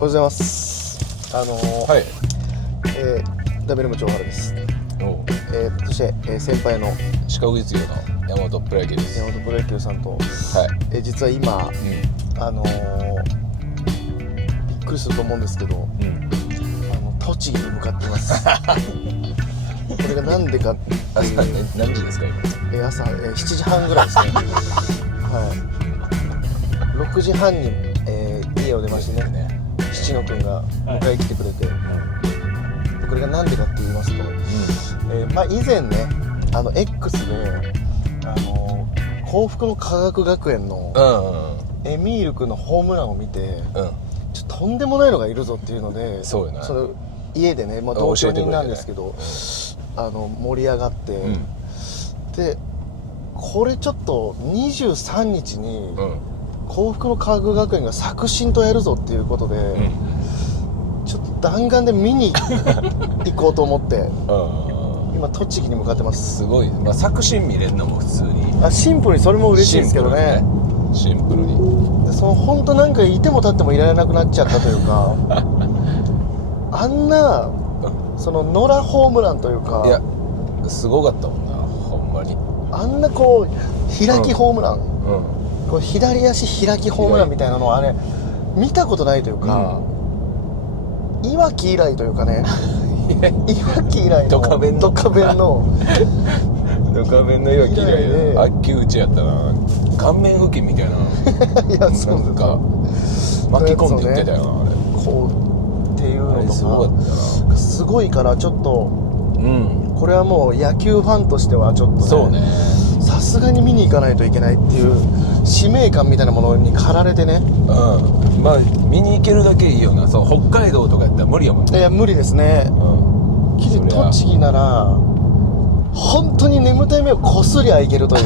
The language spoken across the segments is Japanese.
ございます。はい。ダベルム長原です。おそして、先輩のシカゴ実業の山本プロ野球です。山本プロ野球さんと、はい。実は今、びっくりすると思うんですけど、栃木に向かっています。これがなんでかっていう朝何時ですか今？朝、7時半ぐらいですね。はい。6時半に、家を出ましてね、七野くんが迎え来てくれて、これがなんでかって言いますと、以前ね、X で幸福の科学学園のエミール君のホームランを見て、ちょっととんでもないのがいるぞっていうので、そうよな。それ家でね、同居人なんですけど、盛り上がって、でこれちょっと23日に幸福の科学学園が作新とやるぞっていうことで、ちょっと弾丸で見に行こうと思って今栃木に向かってます。すごい、作新見れんのも普通にシンプルにそれも嬉しいんですけどね。シンプルにで本当なんかいても立ってもいられなくなっちゃったというかあんなその野良ホームランというか、いやすごかったもんな、ほんまに。あんなこう開きホームラン、こう左足開きホームランみたいなのはあれ見たことないというか、いわき以来というかねいわき以来のドカベンのドカベンのいわき以来で悪球打ちやったな。顔面付近みたいな。いやそうなんか巻き込んでいってたよな、あれ。こうっていうのとかすごかったな。すごいからちょっと、これはもう野球ファンとしてはちょっとね、そうね、さすがに見に行かないといけないっていう使命感みたいなものに駆られてね。見に行けるだけいいよな。そう、北海道とかやったら無理やもんね。いや無理ですね。栃木なら本当に眠たい目をこすりゃいけるという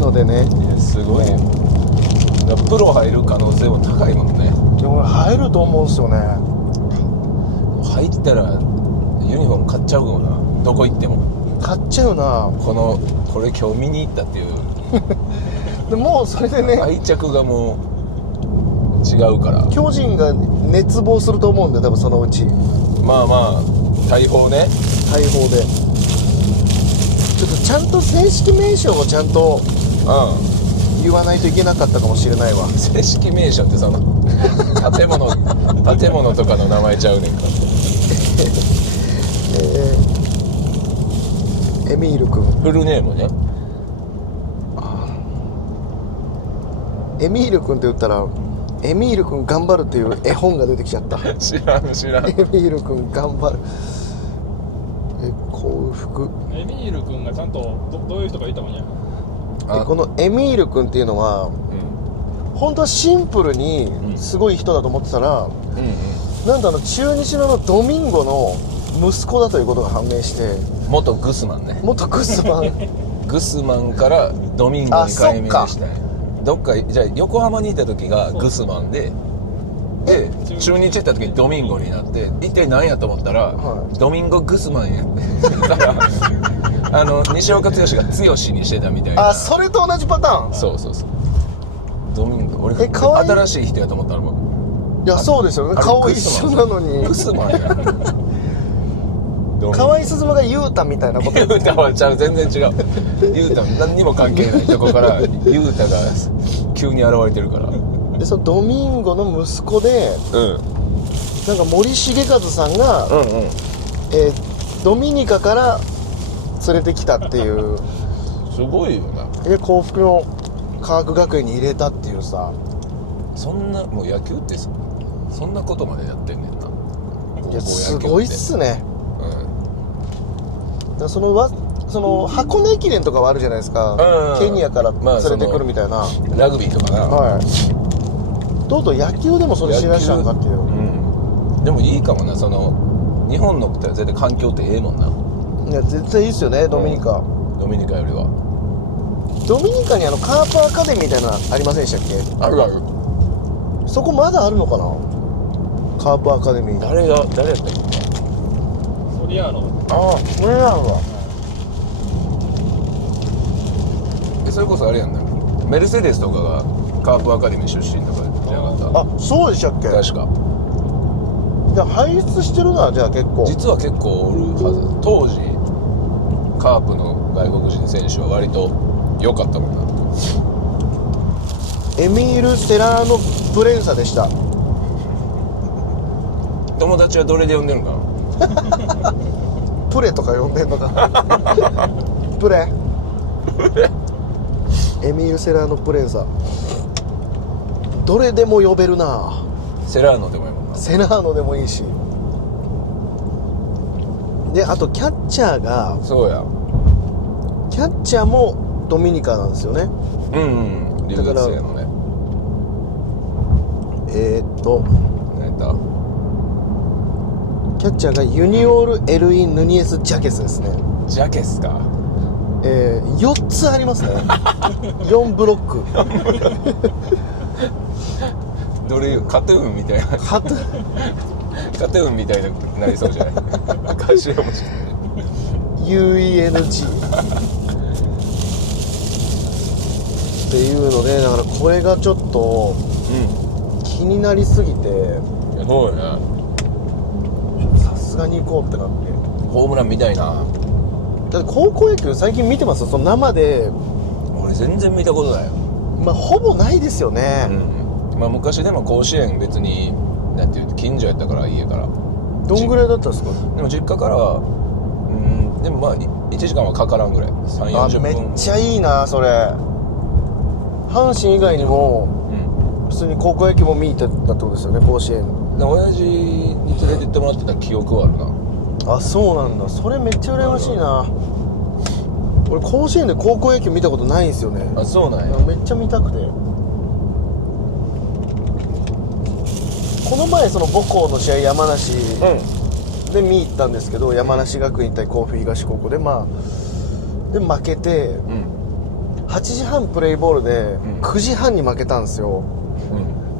のでね。すごいよ。だからプロ入る可能性も高いもんね。でも入ると思うんですよね。入ったらユニフォーム買っちゃうかもな、どこ行っても。買っちゃうな。これ今日見に行ったっていうでもうそれでね、愛着がもう違うから。巨人が熱望すると思うんで、多分そのうち大砲ね。大砲でちょっとちゃんと正式名称をちゃんと言わないといけなかったかもしれないわ。正式名称ってその建物とかの名前ちゃうねんか。エミール君、フルネームね。エミール君って言ったらエミール君頑張るっていう絵本が出てきちゃった。知らんエミール君頑張る。幸福。エミール君がちゃんとどういう人か言ったもんや。このエミール君っていうのは、本当はシンプルにすごい人だと思ってたら、なんと中日のドミンゴの息子だということが判明して、元グスマンね。元グスマングスマンからドミンゴに改名したんや。どっかじゃあ横浜にいた時がグスマンで中日行った時にドミンゴになって、一体何やと思ったら、ドミンゴグスマンやってだから西岡剛が剛にしてたみたいな。それと同じパターン。そうドミンゴ、俺新しい人やと思ったらもう。いやそうですよね、顔一緒なのに。グスマンや河合進がユータみたいなこと。ユータはちゃう、全然違う。ユータ何にも関係ないとこからユータが急に現れてるから。でそのドミンゴの息子で、なんか森重和さんが、ドミニカから連れてきたっていう。すごいよな。幸福の科学学園に入れたっていうさ。そんなもう野球ってそんなことまでやってんねんな。いやすごいっすね。だその箱根駅伝とかはあるじゃないですか、ケニアから連れてくるみたいな、ラグビーとかな。とうとう野球でもそれしだしたんかっていう。でもいいかもな、日本の絶対環境ってええもんな。いや絶対いいっすよね、ドミニカ。ドミニカよりは。ドミニカにカープアカデミーみたいなのありませんでしたっけ？あるある。そこまだあるのかな、カープアカデミー。誰やったっけ？ソリアーノ。これなんだ。それこそあれやんな、メルセデスとかがカープアカデミー出身とかで。じゃなかった？あ、そうでしたっけ？確か。じゃあ輩出してるのはじゃあ結構実は結構おるはず。当時カープの外国人選手は割と良かったもんな。エミール・セラーノ・プレンサでした。友達はどれで呼んでるんかな？プレとか呼んでんのかプレエミール・セラーノ・プレンサ、どれでも呼べるな。セラーノでもいいもんな。セラーノでもいいし、であとキャッチャーが、そうや。キャッチャーもドミニカなんですよね。うんうん。留学生のね。何やった？キャッチャーがユニオール・エルイン・ヌニエス・ジャケスですね。ジャケスか。4つありますね4ブロックどれカトゥーンみたいな。カトカトゥーンみたいになりそうじゃない？頭文字 UENG っていうので、だからこれがちょっと気になりすぎて、うん。そうやね。さすがに行こうってなって。ホームラン見たいな。だって高校野球最近見てます？その生で。俺全然見たことないよ。まあほぼないですよね。うん。まあ昔でも甲子園別になんていう近所やったから家から。どんぐらいだったんですか？でも実家からでもまあ1時間はかからんぐらい。3、あ、 40分。めっちゃいいなそれ。阪神以外にも普通に高校野球も見に行ってたってことですよね、甲子園。で親父に連れてってもらってた記憶はあるな。あ、そうなんだ。それめっちゃ羨ましいな。俺甲子園で高校野球見たことないんですよね。あ、そうなんや。めっちゃ見たくて、この前その母校の試合山梨で見に行ったんですけど、山梨学院対甲府東高校で、まあで負けて8時半プレイボールで9時半に負けたんですよ。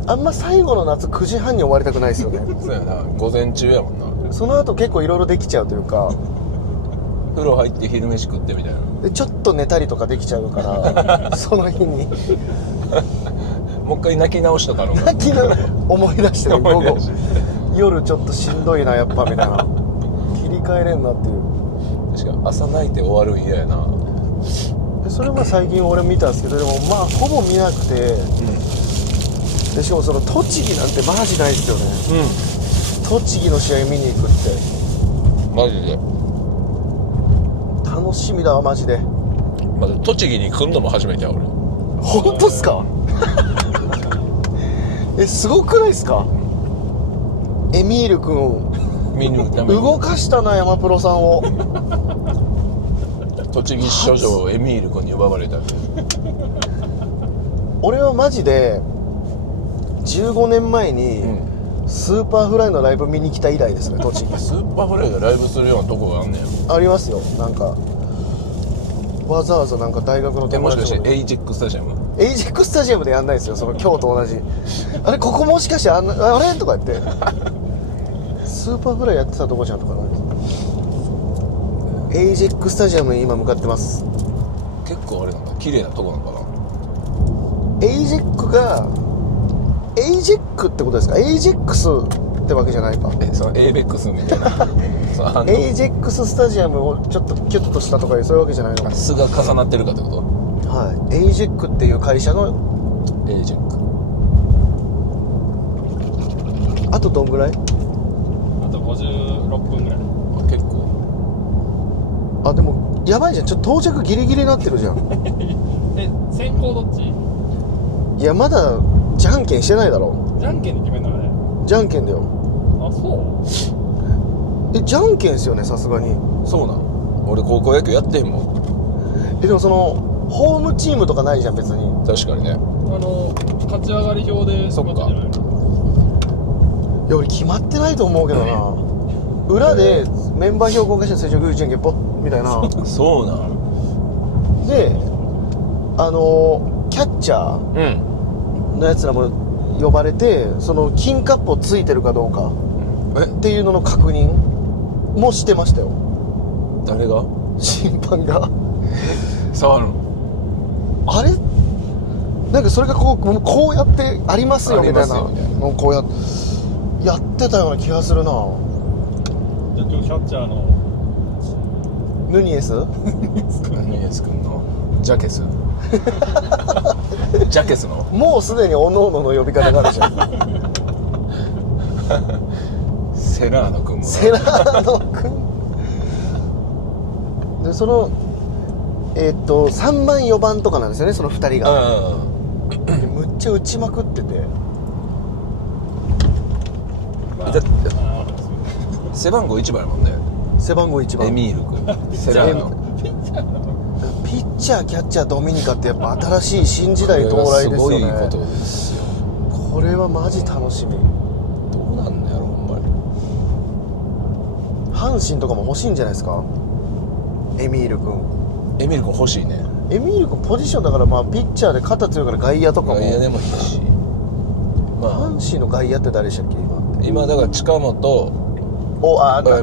あんま最後の夏9時半に終わりたくないですよねそうやな。午前中やもんな。その後結構いろいろできちゃうというか、風呂入って昼飯食ってみたいな。でちょっと寝たりとかできちゃうからその日にもう一回泣き直したから泣きながら思い出してね、午後夜ちょっとしんどいなやっぱみたいな、切り替えれんなっていう。確か朝泣いて終わるん嫌やな。でそれは最近俺見たんですけど、でもまあほぼ見なくて、でしかもその栃木なんてマジないですよね。栃木の試合見に行くってマジで。楽しみだわマジで。まず栃木に来んのも初めてや俺。本当っすかすごくないですか？エミール君見るために動かしたな、山プロさんを。栃木市長エミール君に奪われたんで。俺はマジで15年前にスーパーフライのライブ見に来た以来ですね、栃木。スーパーフライがライブするようなとこがあんねん。ありますよ。なんかわざわざなんか大学の友もしか達としてエイジックスタジアム？エイジックスタジアムでやんないですよ、その今日と同じあれここもしかしてあれとか言ってスーパーフライやってたとこじゃんとかなんです。エイジェックスタジアムに今向かってます。結構あれなんだ、綺麗なとこなんかな。エイジェックがエイジェックってことですか？エイジェックスってわけじゃないか。そのエイベックスみたいなそのエイジェックススタジアムをちょっとキュッとしたとかそういうわけじゃないのか。巣が重なってるかってこはい、エイジェックっていう会社の。と？エイジェック。あとどんぐらい？あと56分ぐらい。結構。あ、でもやばいじゃん、ちょっと到着ギリギリになってるじゃん先行どっち？いやまだじゃんけんしてないだろ。じゃんけんで決めんのあれ。じゃんけんだよ。あ、そう？じゃんけんですよね、さすがに。そうなん。俺高校野球やってんもん。でもそのホームチームとかないじゃん別に。確かにね。勝ち上がり表でそっか決まってんじゃないの？いや俺決まってないと思うけどな、裏でメンバー表公開して成長グーチェンゲポみたいなそうなん。でキャッチャーのやつらも呼ばれて、その金カップをついてるかどうかっていうのの確認もしてましたよ、誰が？審判が。触るの？あれなんかそれがこうやってありますよみたいなありますよみたいのをこうやってたような気がするな。じゃあ今日キャッチャーのヌニエスヌニエス君のジャケスジャケスのもうすでにおのおのの呼び方があるじゃんセラーノ君もなセラーノ君でその3番4番とかなんですよね、その2人が。でむっちゃ打ちまくってて、だって背番号1番やもんね。背番号1番エミール君セラーノピッチャーキャッチャードミニカってやっぱ新しい新時代到来ですよね。これはすごいことですよ。これはマジ楽しみ。どうなんだやろほんまに。阪神とかも欲しいんじゃないですか、エミール君。エミール君欲しいね。エミール君ポジションだから、まあピッチャーで肩強いから外野とかも。外野でもいいし、ま阪神の外野って誰でしたっけ今。今だから近本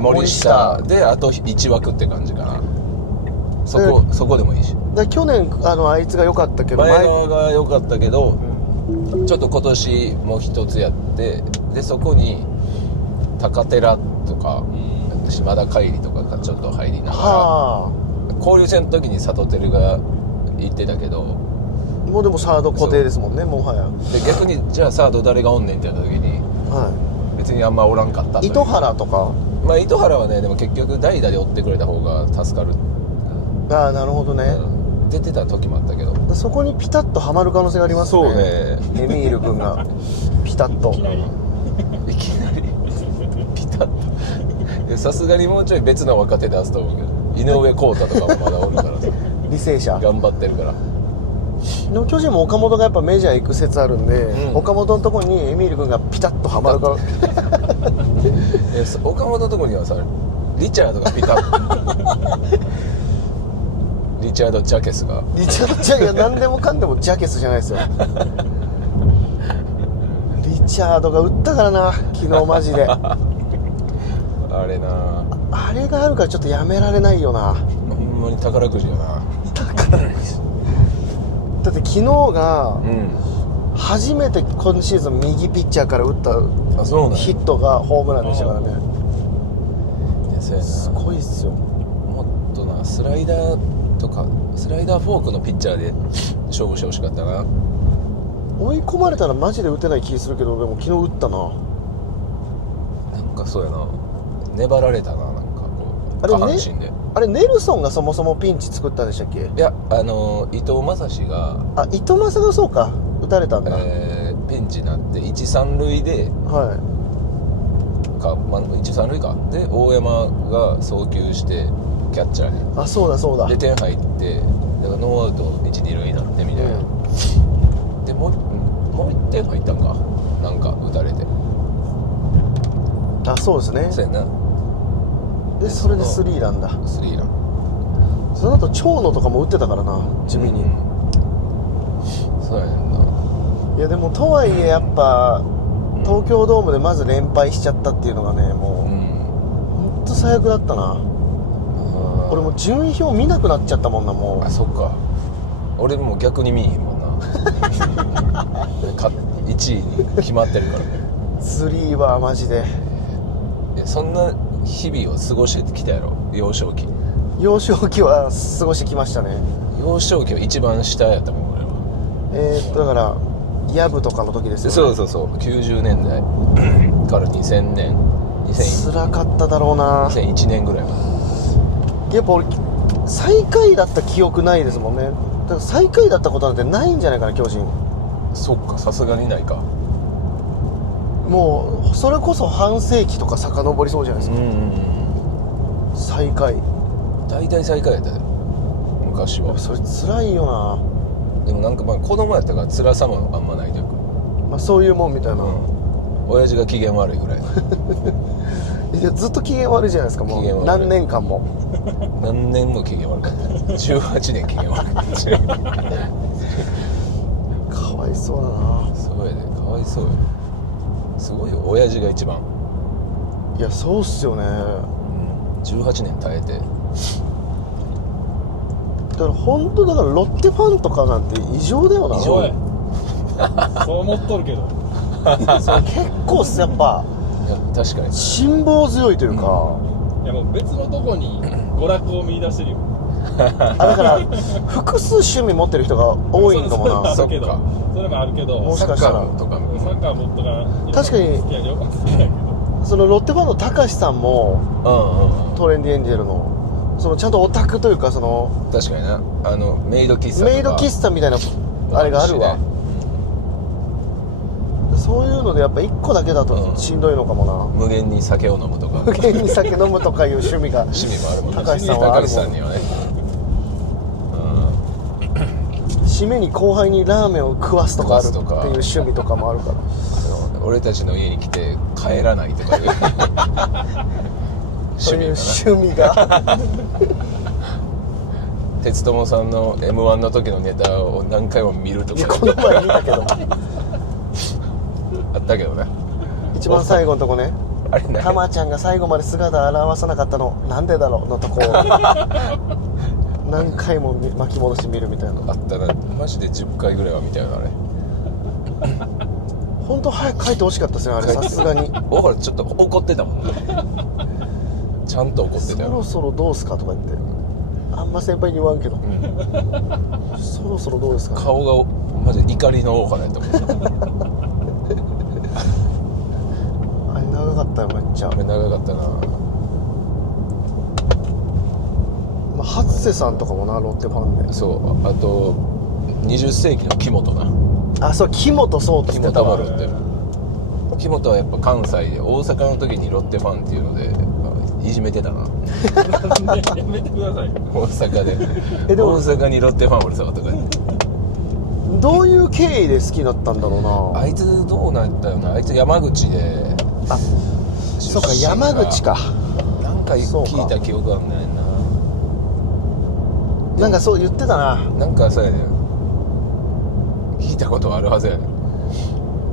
森下であと1枠って感じかな。そこでもいいし。だ去年あいつが良かったけど前川が良かったけど、ちょっと今年もう一つやって、でそこに高寺とか島田海里とかがちょっと入りながら、は交流戦の時に里輝が言ってたけど、あ、もうでもサード固定ですもんね、もはや。で逆にじゃあサード誰がおんねんって言った時には別にあんまおらんかったという。糸原とか。まあ糸原はね、でも結局代打で追ってくれた方が助かる、ああなるほどね、出てた時もあったけど。そこにピタッとはまる可能性がありますね。そうね、エミール君がピタッと。いきなりピタッと。いやさすがにもうちょい別の若手出すと思うけど、井上康太とかもまだおるからさ履正社頑張ってるから。の巨人も岡本がやっぱメジャー行く説あるんで、うん岡本のとこにエミール君がピタッとはまるから。岡本のとこにはさリチャードがピタッリチャード・ジャケスがリチャード・ジャケス、何でもかんでもジャケスじゃないですよ。リチャードが打ったからな昨日マジで。あれな、あれがあるからちょっとやめられないよな。ほんまに宝くじよな。だって昨日がうん初めて今シーズン右ピッチャーから打ったあ、そうなんや。ヒットがホームランでしたからね。いやそうやな、すごいっすよ。もっとなスライダーとかスライダーフォークのピッチャーで勝負してほしかったな。追い込まれたらマジで打てない気するけど、でも昨日打ったな。なんかそうやな、粘られたな、なんかこう下半身で。あれネルソンがそもそもピンチ作ったんでしたっけ。いや伊藤将司が、あ、伊藤正がそうか打たれたんだ、ピンチになって1、3塁ではか、まあ、1、3塁かで大山が送球してキャッチャーにい。あ、そうだそうだ。で点入って、だからノーアウト1、2塁になってみたいな、でもう1点入ったんかなんか打たれて。あ、そうですね。そうやな、でそれでスリーランだ。スリーラン。その後長野とかも打ってたからな、地味に。そうやねんな。いやでもとはいえやっぱ東京ドームでまず連敗しちゃったっていうのがね、もうほんと最悪だったな。俺もう順位表見なくなっちゃったもんな、もあ、そっか。俺も逆に見えへんもんな1位に決まってるからね。うスリーはマジで。いやそんな日々を過ごしてきたやろ、幼少期。幼少期は過ごしてきましたね。幼少期は一番下やったもん俺は。だからヤブとかの時ですよね。そうそうそう、90年代から2000年辛かっただろうな。2001年ぐらいまやっぱ俺最下位だった記憶ないですもんね。だから最下位だったことなんてないんじゃないかな、巨人。で。そっか、さすがにないか。もうそれこそ半世紀とか遡りそうじゃないですか、最下位。大体最下位やったで昔は。それ辛いよな。でもなんかまあ子供やったから辛さもあんまないというか、まあ、そういうもんみたいな、親父が機嫌悪いぐらいいやずっと機嫌悪いじゃないですか、もう機嫌悪い何年間も。何年も機嫌悪かった18年機嫌悪かったかわいそうだな。そうやで、かわいそうよ。すごいよ、親父が一番。いやそうっすよね。18年耐えて。だから本当だからロッテファンとかなんて異常だよな。異常おいそう思っとるけどそう結構やっぱいや確かに辛抱強いというか、いやもう別のとこに娯楽を見出してるよだから複数趣味持ってる人が多いんかもな。それもあるけどそっかそれもあるけどもしかしたらサッカーとかサッカーもとか確かに好きやよ好きやけどそのロッテファンの高橋さんもうんうんトレンディエンジェルのそのちゃんとオタクというかその確かになメイド喫茶とかメイド喫茶みたいなあれがあるわ、そういうのでやっぱ1個だけだとしんどいのかもな、無限に酒を飲むとか無限に酒飲むとかいう趣味が趣味もあるもんね高橋さんはあるもん高橋さんにはね締めに後輩にラーメンを食わすとかあるっていう食わすとか趣味とかもあるから俺たちの家に来て帰らないとかいうそういう趣味かな趣味が鉄友さんの M1 の時のネタを何回も見るとかいやこの前見たけどあったけどね一番最後のとこねあれねたまちゃんが最後まで姿を現さなかったのなんでだろうのとこを何回も巻き戻して見るみたいな。あったなマジで10回ぐらいは見たよなあれ本当早く書いてほしかったですねあれさすがに大原ちょっと怒ってたもんねちゃんと怒ってそたよろそろどうすかとか言ってあんま先輩に言わんけど、そろそろどうですか、ね、顔がマジで怒りの大原やったもんあれ長かったよめっちゃあれ長かったなまあ、初瀬さんとかもなロッテファンでそうあと20世紀の木本なあそう木本そうと木してたわ本もロッテ木本はやっぱ関西で大阪の時にロッテファンっていうのでいじめてたなやめてください大阪ででも大阪にロッテファンおるさとか言ってどういう経緯で好きだったんだろうなあいつどうなったよなあいつ山口であそうか出身が山口かなんかそうか聞いた記憶あんねんななんかそう言ってたななんかそうやねん聞いたことあるはずやねん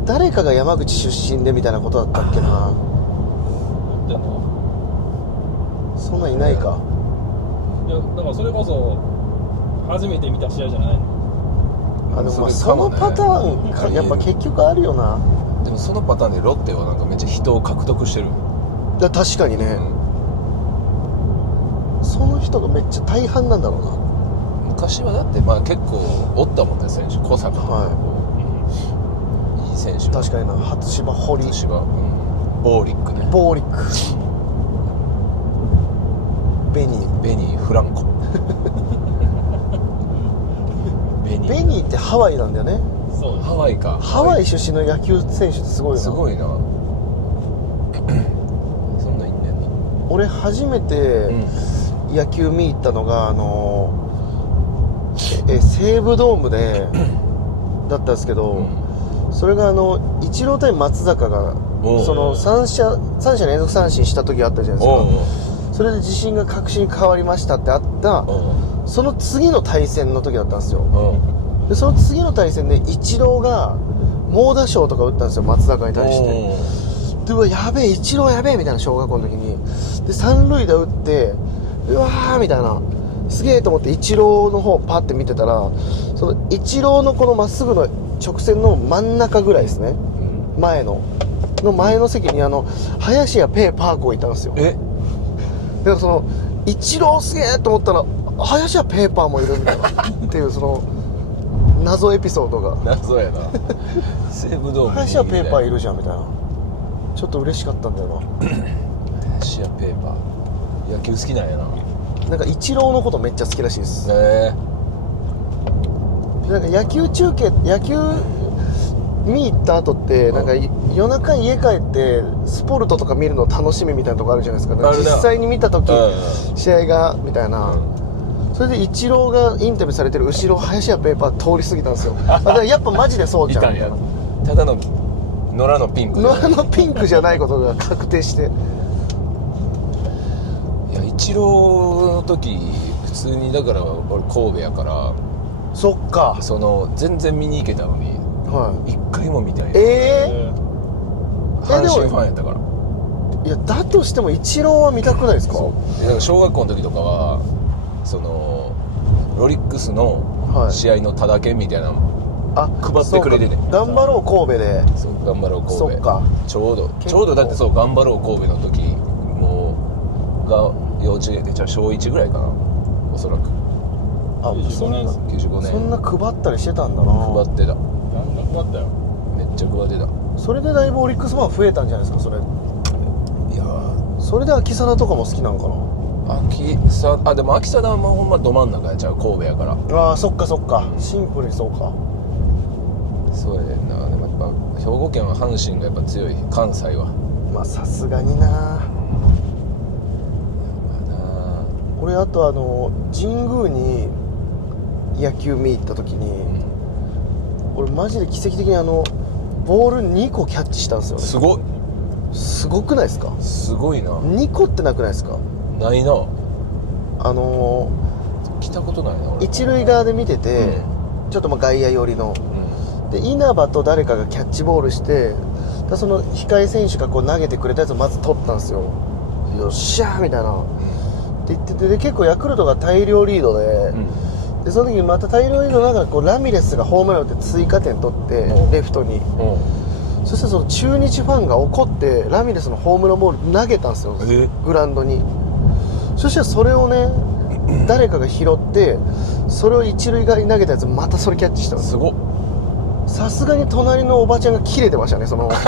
誰かが山口出身でみたいなことだったっけなでもそんなんいないかいやだからそれこそ初めて見た試合じゃないのあでもまあそそのれかもねパターンかやっぱ結局あるよなでもそのパターンでロッテはなんかめっちゃ人を獲得してる、だ確かにね、その人がめっちゃ大半なんだろうな昔はだってまあ結構おったもんね選手小坂とか、いい選手確かにな初芝堀初芝、ボーリックねボーリックベニーベニー・フランコベニーベニーってハワイなんだよねそうハワイかハワイ出身の野球選手ってすごいよなすごいなそんなんいんねんな俺初めて野球見に行ったのが西武ドームでだったんですけど、それがイチロー対松坂がその3者連続三振した時あったじゃないですか。それで自信が確信変わりましたってあったその次の対戦の時だったんですよ。でその次の対戦でイチローが猛打賞とか打ったんですよ松坂に対して。でうわやべえイチローやべえみたいな小学校の時にで三塁打打ってうわーみたいなすげえと思ってイチローの方パッて見てたらそのイチローのこのまっすぐの直線の真ん中ぐらいですね、前の席に林家ペーパーコーいたんですよ。だからそのイチローすげえと思ったら林家ペーパーもいるみたいなっていうその謎エピソードが謎やな西武ドーム林家ペーパーいるじゃんみたいなちょっと嬉しかったんだよ林家ペーパー野球好きなんやなな。なんかイチローのことめっちゃ好きらしいです。なんか野球見に行った後ってなんか夜中家帰ってスポルトとか見るの楽しみみたいなとこあるじゃないですか、実際に見た時試合がみたいな、それでイチローがインタビューされてる後ろ林家ペーパー通り過ぎたんですよだからやっぱマジでそうじゃんみたいな。ただの野良のピンク野良のピンクじゃないことが確定していやイチローの時普通にだから俺神戸やからそっかその全然見に行けたのにはい一回も見てない阪神ファンやったからいやだとしてもイチローは見たくないですか。そうだから小学校の時とかはそのロリックスの試合のタダ券みたいなのあ配ってくれてて、そうか頑張ろう神戸で。そう頑張ろう神戸、そっかちょうど結構だってそう頑張ろう神戸の時もうが幼稚園でじゃあ小1ぐらいかなおそらくあ95年です95年そんな配ったりしてたんだな。配ってた、ガンガン配ったよ。めっちゃ配ってた。それでだいぶオリックスファン増えたんじゃないですかそれ。いやそれで秋貞とかも好きなのかでも秋貞はほんまど真ん中やっちゃう神戸やから。な。ああそっかそっか、シンプルにそうか。そうやねんな。でもやっぱ兵庫県は阪神がやっぱ強い、関西は。まあさすがにな。まあな俺あと神宮に野球見に行った時に、俺マジで奇跡的にボール2個キャッチしたんですよね。すごいすごくないですか。すごいな。 2個ってなくないですか。ないな。あの来たことないな俺。一塁側で見てて、ちょっとまあ外野寄りので稲葉と誰かがキャッチボールしてだその控え選手がこう投げてくれたやつをまず取ったんですよ。よっしゃーみたいなって言ってて、で結構ヤクルトが大量リードで、でその時にまた大量リードの中でこうラミレスがホームラン打って追加点取ってレフトに、そしてその中日ファンが怒ってラミレスのホームランボール投げたんですよグラウンドに。そしたらそれをね誰かが拾ってそれを一塁側に投げたやつまたそれキャッチしたんですよ。すごっ。さすがに隣のおばちゃんがキレてましたね。そのお前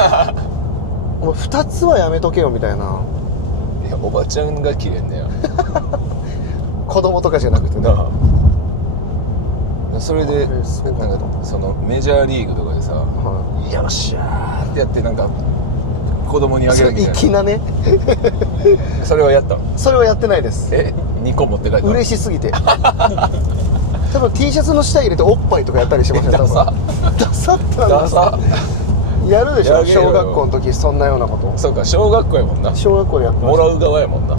2つはやめとけよみたいな。いやおばちゃんが切れんねや子供とかじゃなくてね。なあそれであれすごかったなんかそのメジャーリーグとかでさはよっしゃーってやってなんか子供にあい、それげるみたい粋なね。な。それはやったの？それはやってないです。2個持って帰ったの？嬉しすぎて多分 T シャツの下入れておっぱいとかやったりしてましたね。ダサダサってなんだダサ。やるでしょやげろよ小学校の時そんなようなことそうか小学校やもんな。小学校でやってましもらう側やもんな。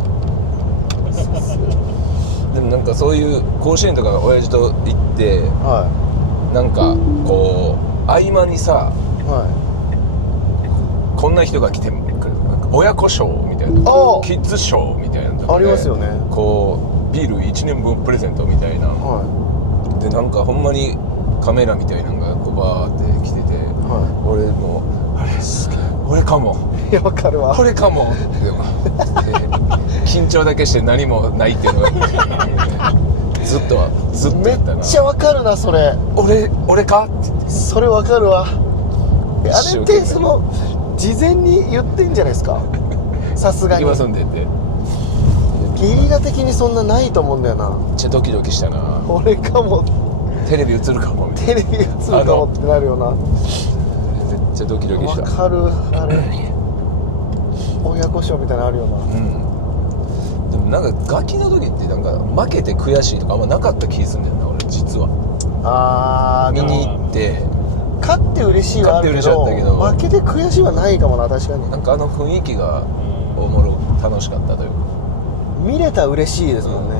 でもなんかそういう甲子園とか親父と行ってた。はなんかこう合間にさいはこんな人が来てくるなんか親子ショーみたいなああキッズショーみたいなのとかありますよね。こうビール1年分プレゼントみたいな、いはでなんかほんまにカメラみたいなのがこうバーって来てて、いは俺もあれすげえ俺かもいいやわかるわ。これかもで緊張だけして何もないっていうのがずっとめやったな。っちゃわかるなそれ。俺かって言ってそれわかるわ。あれっ一生懸命てその事前に言ってんじゃないですか。さすがに行きますんでってゲリラ的にそんなないと思うんだよな。めっちゃドキドキしたな。俺かもテレビ映るかもみたいテレビ映るかもってなるよな。なめっちゃドキドキした。わかるあれ親子ショーみたいなのあるよな。でもなんかガキの時ってなんか負けて悔しいとかあんまなかった気すんねんな俺実は。見に行って勝って嬉しいはあるけど勝って嬉しかった負けて悔しいはないかもな。確かになんかあの雰囲気がおもろ楽しかったというか見れたら嬉しいですもんね。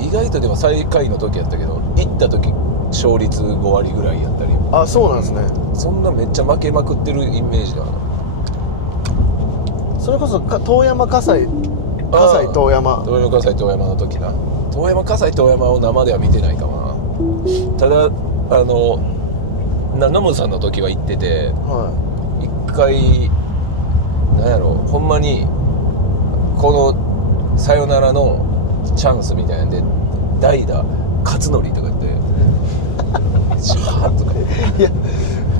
意外とでも最下位の時やったけど行った時勝率5割ぐらいやったりあそうなんですね。そんなめっちゃ負けまくってるイメージだな。それこそ遠山葛西遠山遠山葛西遠山の時な。遠山葛西遠山を生では見てないかもな。ただノムさんの時は行ってては一回なんやろほんまにこのサヨナラのチャンスみたいなんで代打勝則とか言ってシャーとか言ってい。いや、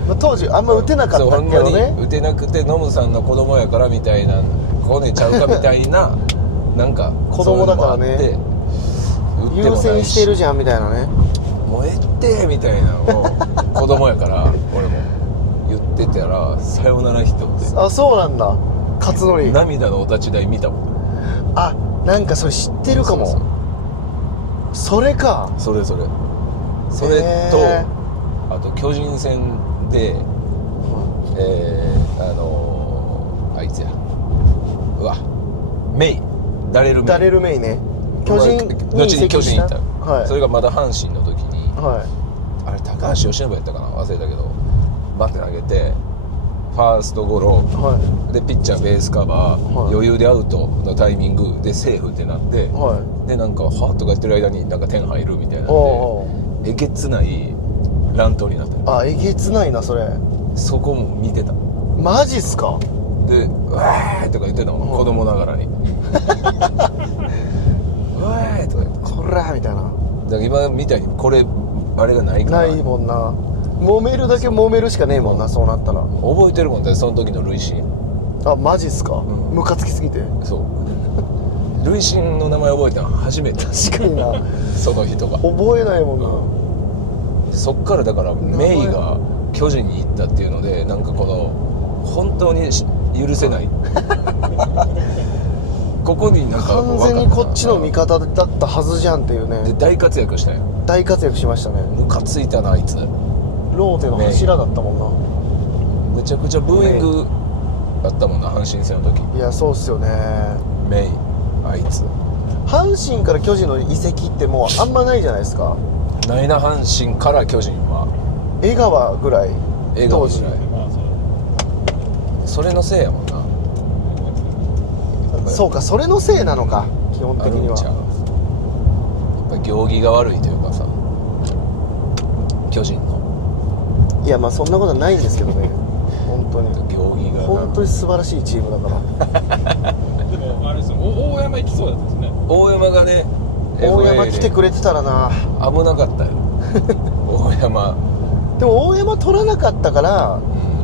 まあ当時あんま打てなかったけどそうほんまね。に打てなくてノムさんの子供やからみたいなこねちゃうかみたいななんか子供だからねそういうのもあって優先してるじゃんみたいなね。もうえってみたいなのを子供やから俺も言ってたらサヨナラヒットってあそうなんだ。勝則涙のお立ち台見たもん。あなんかそれ知ってるかも。そうそれか。それとへあと巨人戦であいつやうわメイダレルメイダレルメイね。巨人後に巨人行った、はいそれがまだ阪神の時にはあれ高橋由伸やったかな忘れたけどバッて投げてファーストゴロいはでピッチャーベースカバー、はい余裕でアウトのタイミングでセーフってなっていはでなんかはーっとかやってる間になんか点入るみたいなんい。おでえげつない乱闘になってる。あ、えげつないなそれ。そこも見てた。マジっすか。で「うわーい!」とか言ってたもん、子供ながらに「うわーい!」とか言って。こらみたいな。だから今みたいにこれあれがないからないもんな。揉めるだけ揉めるしかねえもんな、そうなったら。覚えてるもんね、その時の累進。あ、マジっすか。んムカつきすぎて。そう累進の名前覚えたの初めて。確かにな。その人が。覚えないもんな。そっからだからメイが巨人に行ったっていうので、なんかこの本当に許せないここになんか完全にこっちの味方だったはずじゃんっていうでね。大活躍したよ。大活躍しましたね。ムカついたなあいつ。ローテの柱だったもんな。むちゃくちゃブーイングあったもんな、阪神戦の時。いや、そうっすよね。メイあいつ阪神から巨人の移籍ってもうあんまないじゃないですか。ないな、阪神から巨人は。江川ぐらい。江川ぐらいまあそうそれのせいやもんな。そうか、それのせいなのか、基本的には。あるんちゃう。やっぱ行儀が悪いというかさ、巨人のいや、まあそんなことはないんですけどね。本当に行儀がな。本当に素晴らしいチームだからでもあれですよ、大山行きそうだったですね。大山がね、大山来てくれてたらな。危なかったよ大山。でも大山取らなかったから、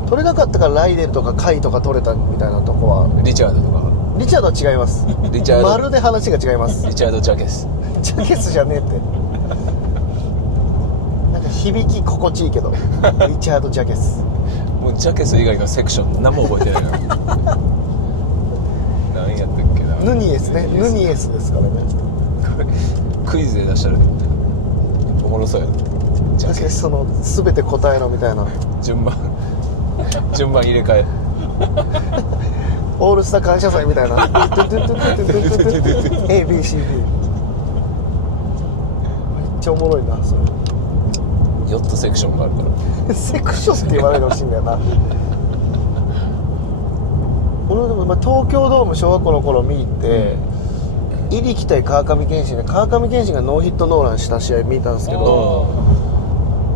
取れなかったからライデルとかカイとか取れたみたいなとこは。リチャードとか。リチャードは違います。リチャードまるで話が違いますリチャード・ジャケス。ジャケスじゃねえって。なんか響き心地いいけどリチャード・ジャケス。もうジャケス以外のセクション何も覚えてないな何やったっけな。ヌニエスね。ヌニエスですからね。これクイズで出したらおもろそうやな。ジャケス確かにその全て答えろみたいな。順番入れ替え。オールスター感謝祭みたいな。ABCD。めっちゃおもろいなそれ。4つセクションがあるからセクションって言わないでほしいんだよな。俺でも、東京ドーム小学校の頃見に行って、入来対川上憲伸で、川上憲伸がノーヒットノーランした試合見たんですけど、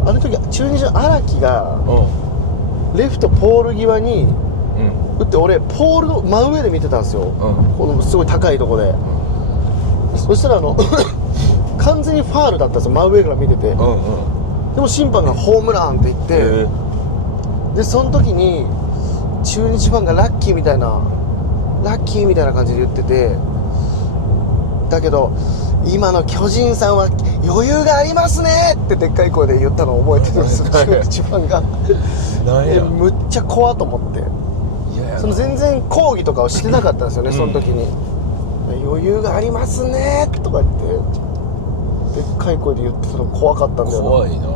あの時中日の荒木がレフトポール際に打って、俺ポールの真上で見てたんですよ、このすごい高いとこで、そしたら完全にファールだったんですよ、真上から見てて。でも審判がホームランって言って、でその時に中日ファンがラッキーみたいな感じで言ってて、だけど今の巨人さんは余裕がありますねってでっかい声で言ったのを覚えてるんですよ、中日ファンが。むっちゃ怖と思って、その全然抗議とかをしてなかったんですよね、その時に。余裕がありますねとか言ってでっかい声で言ってたの怖かったんだよな。怖いな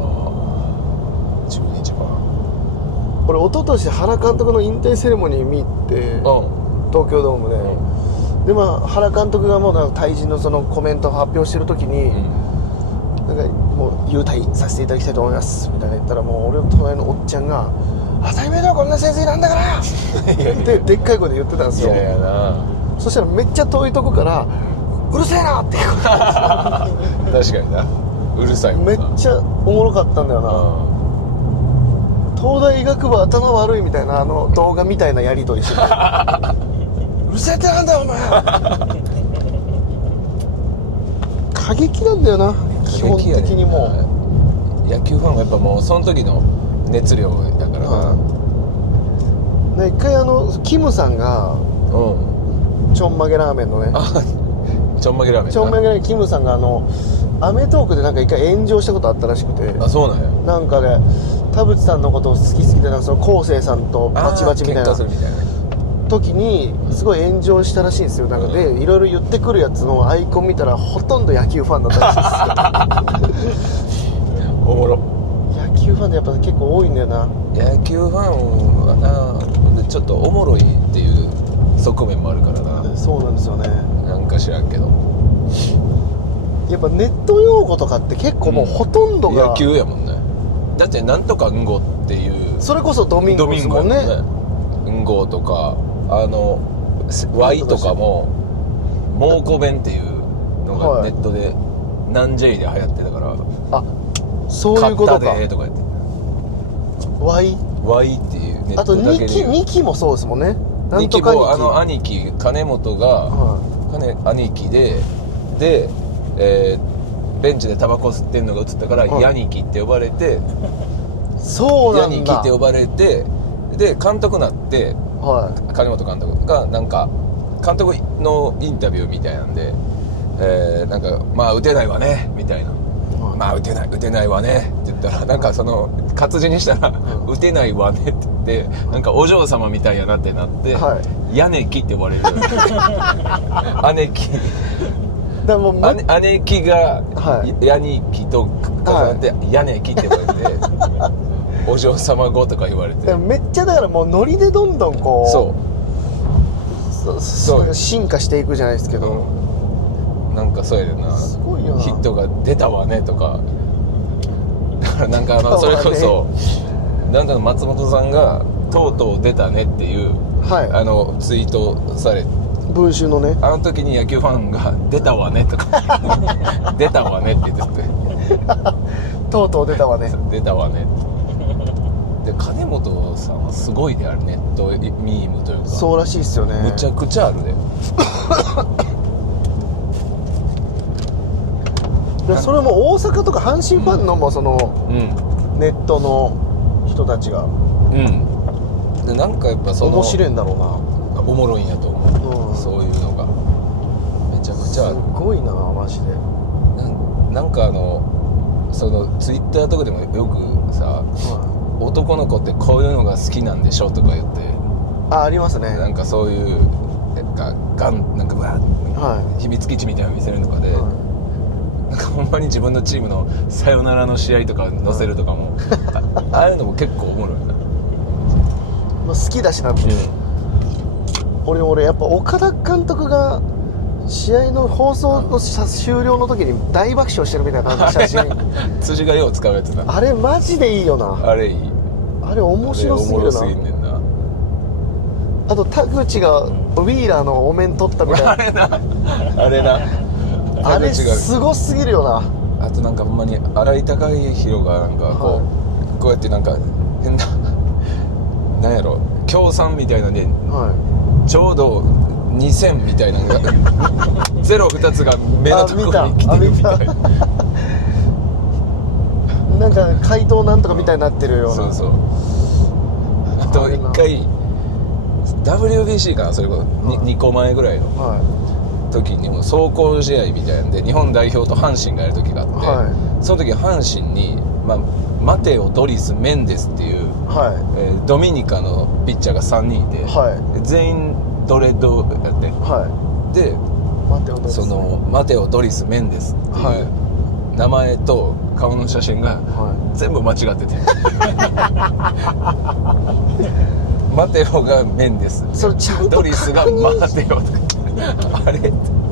中日は。俺一昨年原監督の引退セレモニー見に行って、東京ドームで、で原監督がもうなんか退陣のそのコメントを発表してる時に、なんかもう優退させていただきたいと思いますみたいな言ったら、もう俺の隣のおっちゃんが当たり前だろこんな先生なんだからってでっかい声で言ってたんですよ。いやいやな。そしたらめっちゃ遠いとこからうるせえなって言う確かにな、うるさいもんな。めっちゃおもろかったんだよな。東大医学部頭悪いみたいな動画みたいなやり取りしててうるせえってなんだよお前過激なんだよな、基本的に。もう野球ファンはやっぱもうその時の熱量だからな。一回キムさんがちょんまげラーメンのね、ちょんまげラーメンちょんまげラーメンキムさんがアメトークでなんか一回炎上したことあったらしくて、あ、そうなんや。なんかね田淵さんのことを好きすぎて、なんかその昴生さんとバチバチみたいな喧嘩するみたいな時にすごい炎上したらしいんですよ。なんかでいろいろ言ってくるやつのアイコン見たらほとんど野球ファンだったらしいですよおもろ。野球ファンでやっぱ結構多いんだよな。野球ファンはな、ちょっとおもろいっていう側面もあるからな。そうなんですよね。なんか知らんけどやっぱネット用語とかって結構もうほとんどが、野球やもんね。だってなんとかんごっていうそれこそドミンゴですもんね。んごとかY とかも蒙古弁っていうのがネットで何 J で流行ってたから、あ、そういうことか。勝ったでとか言って Y Y っていうネッあとトだけで言う2期もそうですもんね。なん2とか期も2期兄貴金本が、は兄貴で、ベンチでタバコ吸ってんのが映ったから、はいヤニキって呼ばれて、い、そうなヤんだ。ニキって呼ばれて、で監督になって、は金本監督がなんか監督のインタビューみたいなんで、なんかまあ打てないわねみたいな、はいまあ打てないわねって言ったら、なんかその活字にしたら、うん打てないわねって言って、なんかお嬢様みたいやなってなって、はヤネキって呼ばれるようになって姉貴い。だからもう姉貴がはいヤニキと重なってヤネキって呼ばれて、お嬢様語とか言われて、でもめっちゃだからもうノリでどんどんこうそう進化していくじゃないですけど、なんかそうやでな、すごいよな。ヒットが出たわねとか、だからなんかそれこそなんか松本さんがとうとう出たねっていうはツイートされ、い、文集のね。あの時に野球ファンが出たわねとか出たわねって言っててとうとう出たわね。出たわねで、金本さんはすごいで、あれネットミームというか、そうらしいっすよね。むちゃくちゃあるで。でそれも大阪とか阪神ファンのもそのうんネットの人たちがうんで、なんかやっぱその面白いんだろおもろいんやと思う、うんそういうのがめちゃくうな。ちゃある。すごいなマジで。なんかそのツイッターとかでもよくさ、は男の子ってこういうのが好きなんでしょとか言って、ありますね。なんかそういうガンなんかわーは秘密基地みたいなの見せるのかで、い。はなんかほんまに自分のチームのさよならの試合とか載せるとかも、ああいうのも結構おもろいな。い、まあ好きだしな。俺やっぱ岡田監督が試合の放送の終了の時に大爆笑してるみたいな感じの写真辻がよう使うやつな。あれマジでいいよな。あれいい。あれ面白すぎあれおもろるな。すぎんねんな。あと田口がウィーラーのお面取ったみたいな、あれな、あれな。あれ田口がすごすぎるよな。あとなんかほんまに新井貴弘がなんかこう、こうやってなんか変ななんやろ協賛みたいなんではちょうど2000みたいなのがゼロ2つが目のところに来てるみたいな。い、なんか怪盗なんとかみたいになってるような。そうそう。あと一回 WBC かな、それこそはい2個前ぐらいのは時にも壮行試合みたいなんで日本代表と阪神がやる時があって、はその時阪神に、マテオ、ドリス、メンデスっていう、いはドミニカのピッチャーが3人いて、いは全員ドレッドやって、いはでい。待って待って。そのマテオ、ドリス、メンデスっていう、はい名前と顔の写真がは全部間違っててマテオがメンデス、それちゃんとドリスがマテオとかあれい。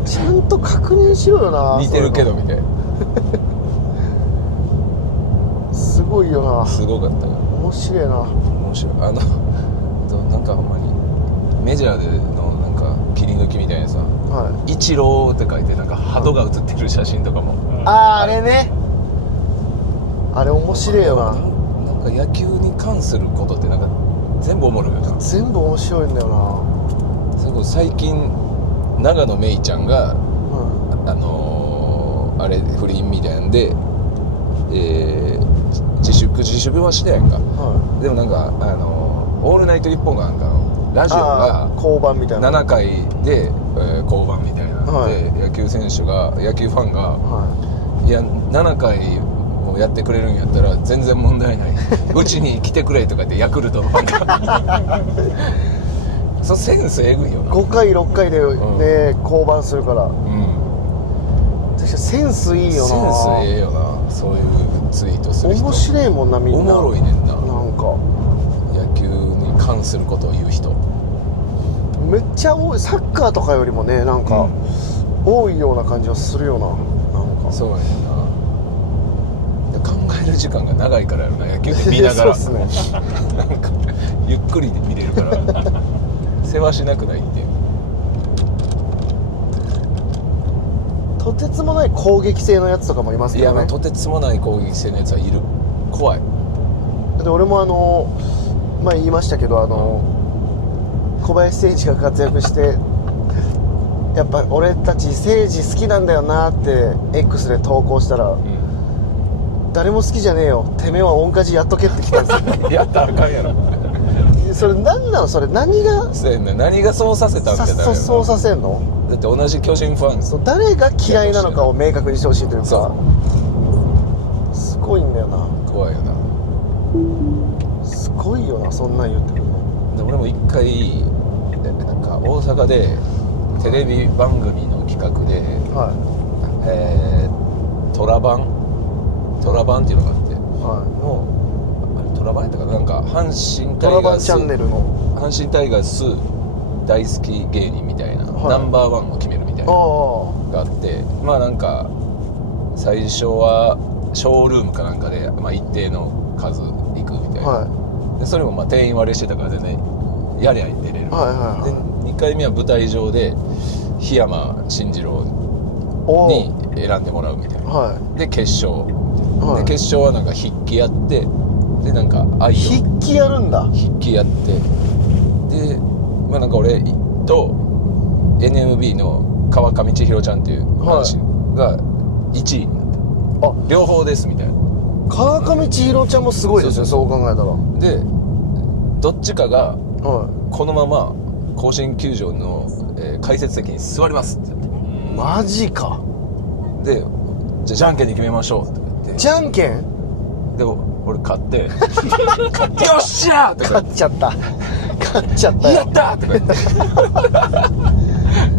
ちゃんと確認しろよな。似てるけどみたいな。すごいよな。すごかったよ。面白いな。面白い。なんかほんまにメジャーでのなんか切り抜きみたいなさ、はい。イチローって書いてなんか鳩が写ってる写真とかも、あれね。あれ面白いよな。なんか野球に関することってなんか全部おもろいよな。全部面白いんだよな。それこそ最近長野めいちゃんがはあれ不倫みたいなんで、自粛はしてやんか。い。はでもなんかオールナイトニッポンがなんかラい。ジオが交番みたいな。 7回で、降板みたいな、はいで野球ファンがはいや7回もやってくれるんやったら全然問題ないうちに来てくれとかってヤクルトのファンがそうセンスえぐいよい。な。5回6回でね、降板するから。うん確かにセンスいいよな。センスええよな、そういうツイートする人。面白いもんな、みんな。おもろいねんな、なんか野球に関することを言う人。めっちゃ多い。サッカーとかよりもね、なんか、多いような感じはするよな。なんかそうやねんな。で考える時間が長いからやろな、野球で見ながらそうっすね。なんかゆっくりで見れるから世話しなくないっていう。とてつもない攻撃性のやつとかもいますいや、けどね。とてつもない攻撃性のやつはいる。怖い。で俺も前言いましたけど小林誠司が活躍してやっぱ俺たち誠司好きなんだよなって X で投稿したら、誰も好きじゃねえよてめえは音階やっとけって来たんですよやったらあかんやろそれ何なのそれ何がそうやね何がそうさせたんってなるよなそうさせんのだって同じ巨人ファンそう誰が嫌いなのかを明確にしてほしいというかそすごいんだよな怖いよなすごいよなそんなん言ってくるので俺も一回なんか大阪でテレビ番組の企画で、はトラバンっていうのがあっていはあれトラバンやったかななんか阪神いトラバンタイガースチャンネルの阪神タイガース大好き芸人みたいな、はいナンバーワンを決めるみたいなあのがあってまあなんか最初はショールームかなんかで、まあ、一定の数行くみたいな、はでそれもまあ定員割れしてたから全然やりゃ出れる、はいはいはいで2回目は舞台上で檜山進次郎おに選んでもらうみたいなはで決勝、はいで決勝はなんか筆記やってでなんか愛い筆記やるんだ筆記やってでまあなんか俺と NMB の川上千尋ちゃんっていう阪神が1位になった、あ両方ですみたいな川上千尋ちゃんもすごいですねそう考えたらでどっちかがはこのまま甲子園球場の、解説席に座りますっていマジかでじゃあじゃんけんで決めましょうって言ってじゃんけんで俺勝ってよっしゃーとか勝っちゃった勝っちゃったよやったーとか言って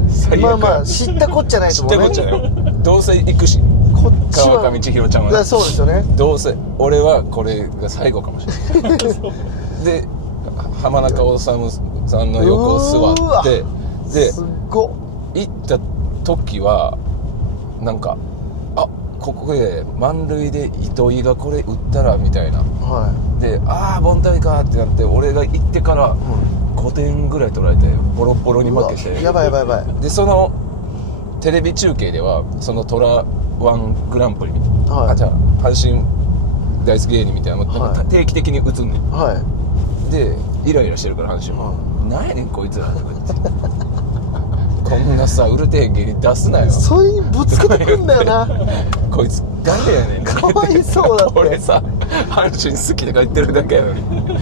最悪まあまあ知ったこっちゃない知と思うねってこっちゃねどうせ行くしこっちは川上千尋ちゃんはねそうですよねどうせ俺はこれが最後かもしれないで浜中治さんの横座ってですっご行った時はなんかここで満塁で糸井がこれ打ったらみたいなはで凡退かってなって俺が行ってから5点ぐらい取られてボロボロに負けてやばいやばいやばいでそのテレビ中継ではそのトラワングランプリみたいな、はいじゃあ阪神大好き芸人みたいなのはいなんか定期的に打つんねんはでイライラしてるから阪神は「なんやねんこいつら」とか言ってこんなさ売れてへん芸人出すなよいそれにぶつけてくんだよなこいつ誰やねんかわいそうだって俺さ阪神好きとか言ってるだけやのに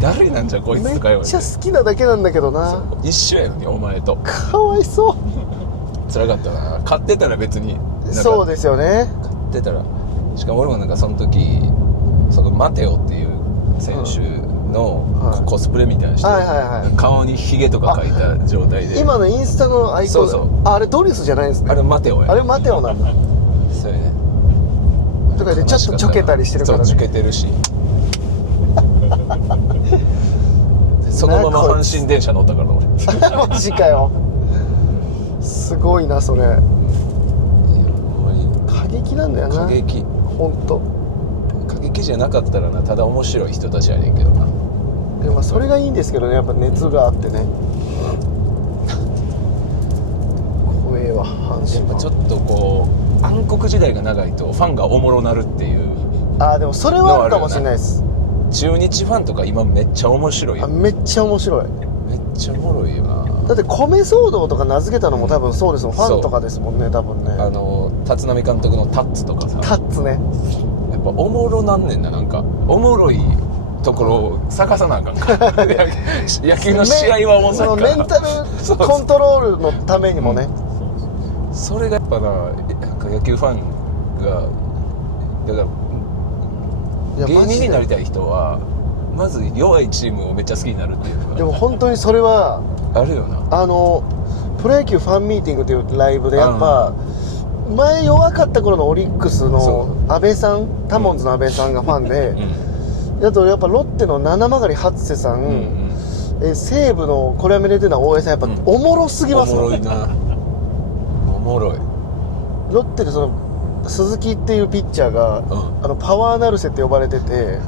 誰なんじゃこいつめとか言われっちゃ好きなだけなんだけどな一緒やのにお前とかわいそう辛かったな勝ってたら別にそうですよね勝ってたらしかも俺もなんかその時そのマテオっていう選手のはいコスプレみたいなのして、はいはいはい顔にヒゲとか描いた状態で今のインスタのアイコンそうそうあれドリスじゃないんですねあれマテオやあれマテオなんだそうやねとかでちょっとちょけたりしてるからそうちょねけてるしそのまま阪神電車乗ったからな俺マジかよすごいなそれほんまに過激なんだよな過激ほんと過激じゃなかったらなただ面白い人たちやねんけどなでもまあそれがいいんですけどねやっぱ熱があってね怖えわ阪や神っぱちょっとこう暗黒時代が長いとファンがおもろなるっていうあでもそれはあるかもしれないです中日ファンとか今めっちゃ面白いよめっちゃ面白いめっちゃおもろいよなだって米騒動とか名付けたのも多分そうですもんファンとかですもんね多分ね立浪監督のタッツとかさタッツねやっぱおもろなんねんななんかおもろいところを探さなあかんから野球の試合はおもんないからそのメンタルコントロールのためにもねそれがやっぱななんか野球ファンがだからいや芸人になりたい人はまず弱いチームをめっちゃ好きになるっていうのがでも本当にそれはあるよなプロ野球ファンミーティングというライブでやっぱ前弱かった頃のオリックスの安倍さんタモンズの安倍さんがファンで、あとやっぱロッテの七曲初瀬さん、西武のこれはめれてるのは大江さんやっぱおもろすぎますおももん、ろいなおもろいロッテでその鈴木っていうピッチャーが、パワーナルセって呼ばれてて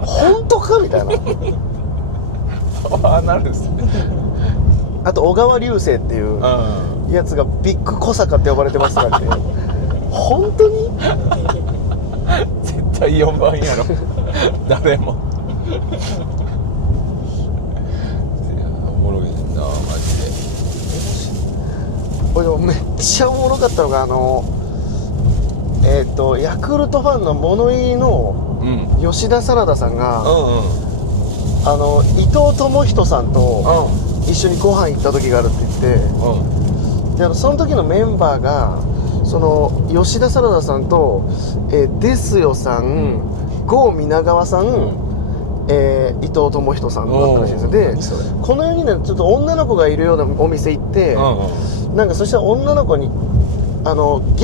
本当かみたいななるんですねあと小川流星っていうやつがビッグ小坂って呼ばれてますからね本当に絶対4番やろ誰もいやおもろいねんなマジで。これでもめっちゃおもろかったのがヤクルトファンの物言いのうん吉田サラダさんが、うん伊藤智人さんとう一緒にご飯行った時があるって言って、んでその時のメンバーがその吉田サラダさんと、ですよさん、郷皆川さん、伊藤智人さんだったらしいんですよ。で何それこの4人でちょっと女の子がいるようなお店行って、なんかそしたら女の子にギ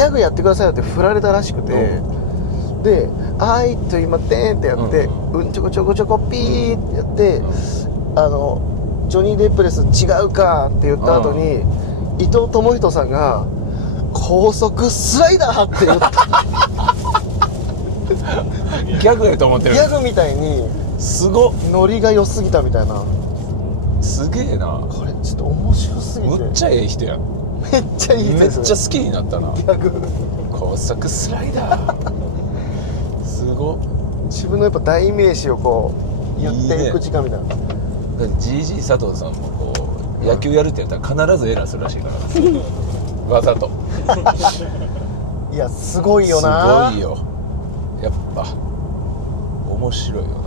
ャグやってくださいよって振られたらしくて、で「あーい」と今てんってやって「うんちょこちょこちょこピー」ってやってジョニー・デップです違うかって言った後に伊藤智人さんが「高速スライダー」って言ったギャグやと思ってる。ギャグみたいにすごっ、ノリが良すぎたみたいな。すげえな。これちょっと面白すぎてむっちゃええ人やん。めっちゃいいめっですちゃ好きになったな。ギャグ高速スライダーすごっ。自分のやっぱ代名詞をこう言っていく時間みたいな。だって GG 佐藤さんもこう野球やるってやったら必ずエラーするらしいからわざと。いやすごいよな。すごいよ。やっぱ面白いよな。や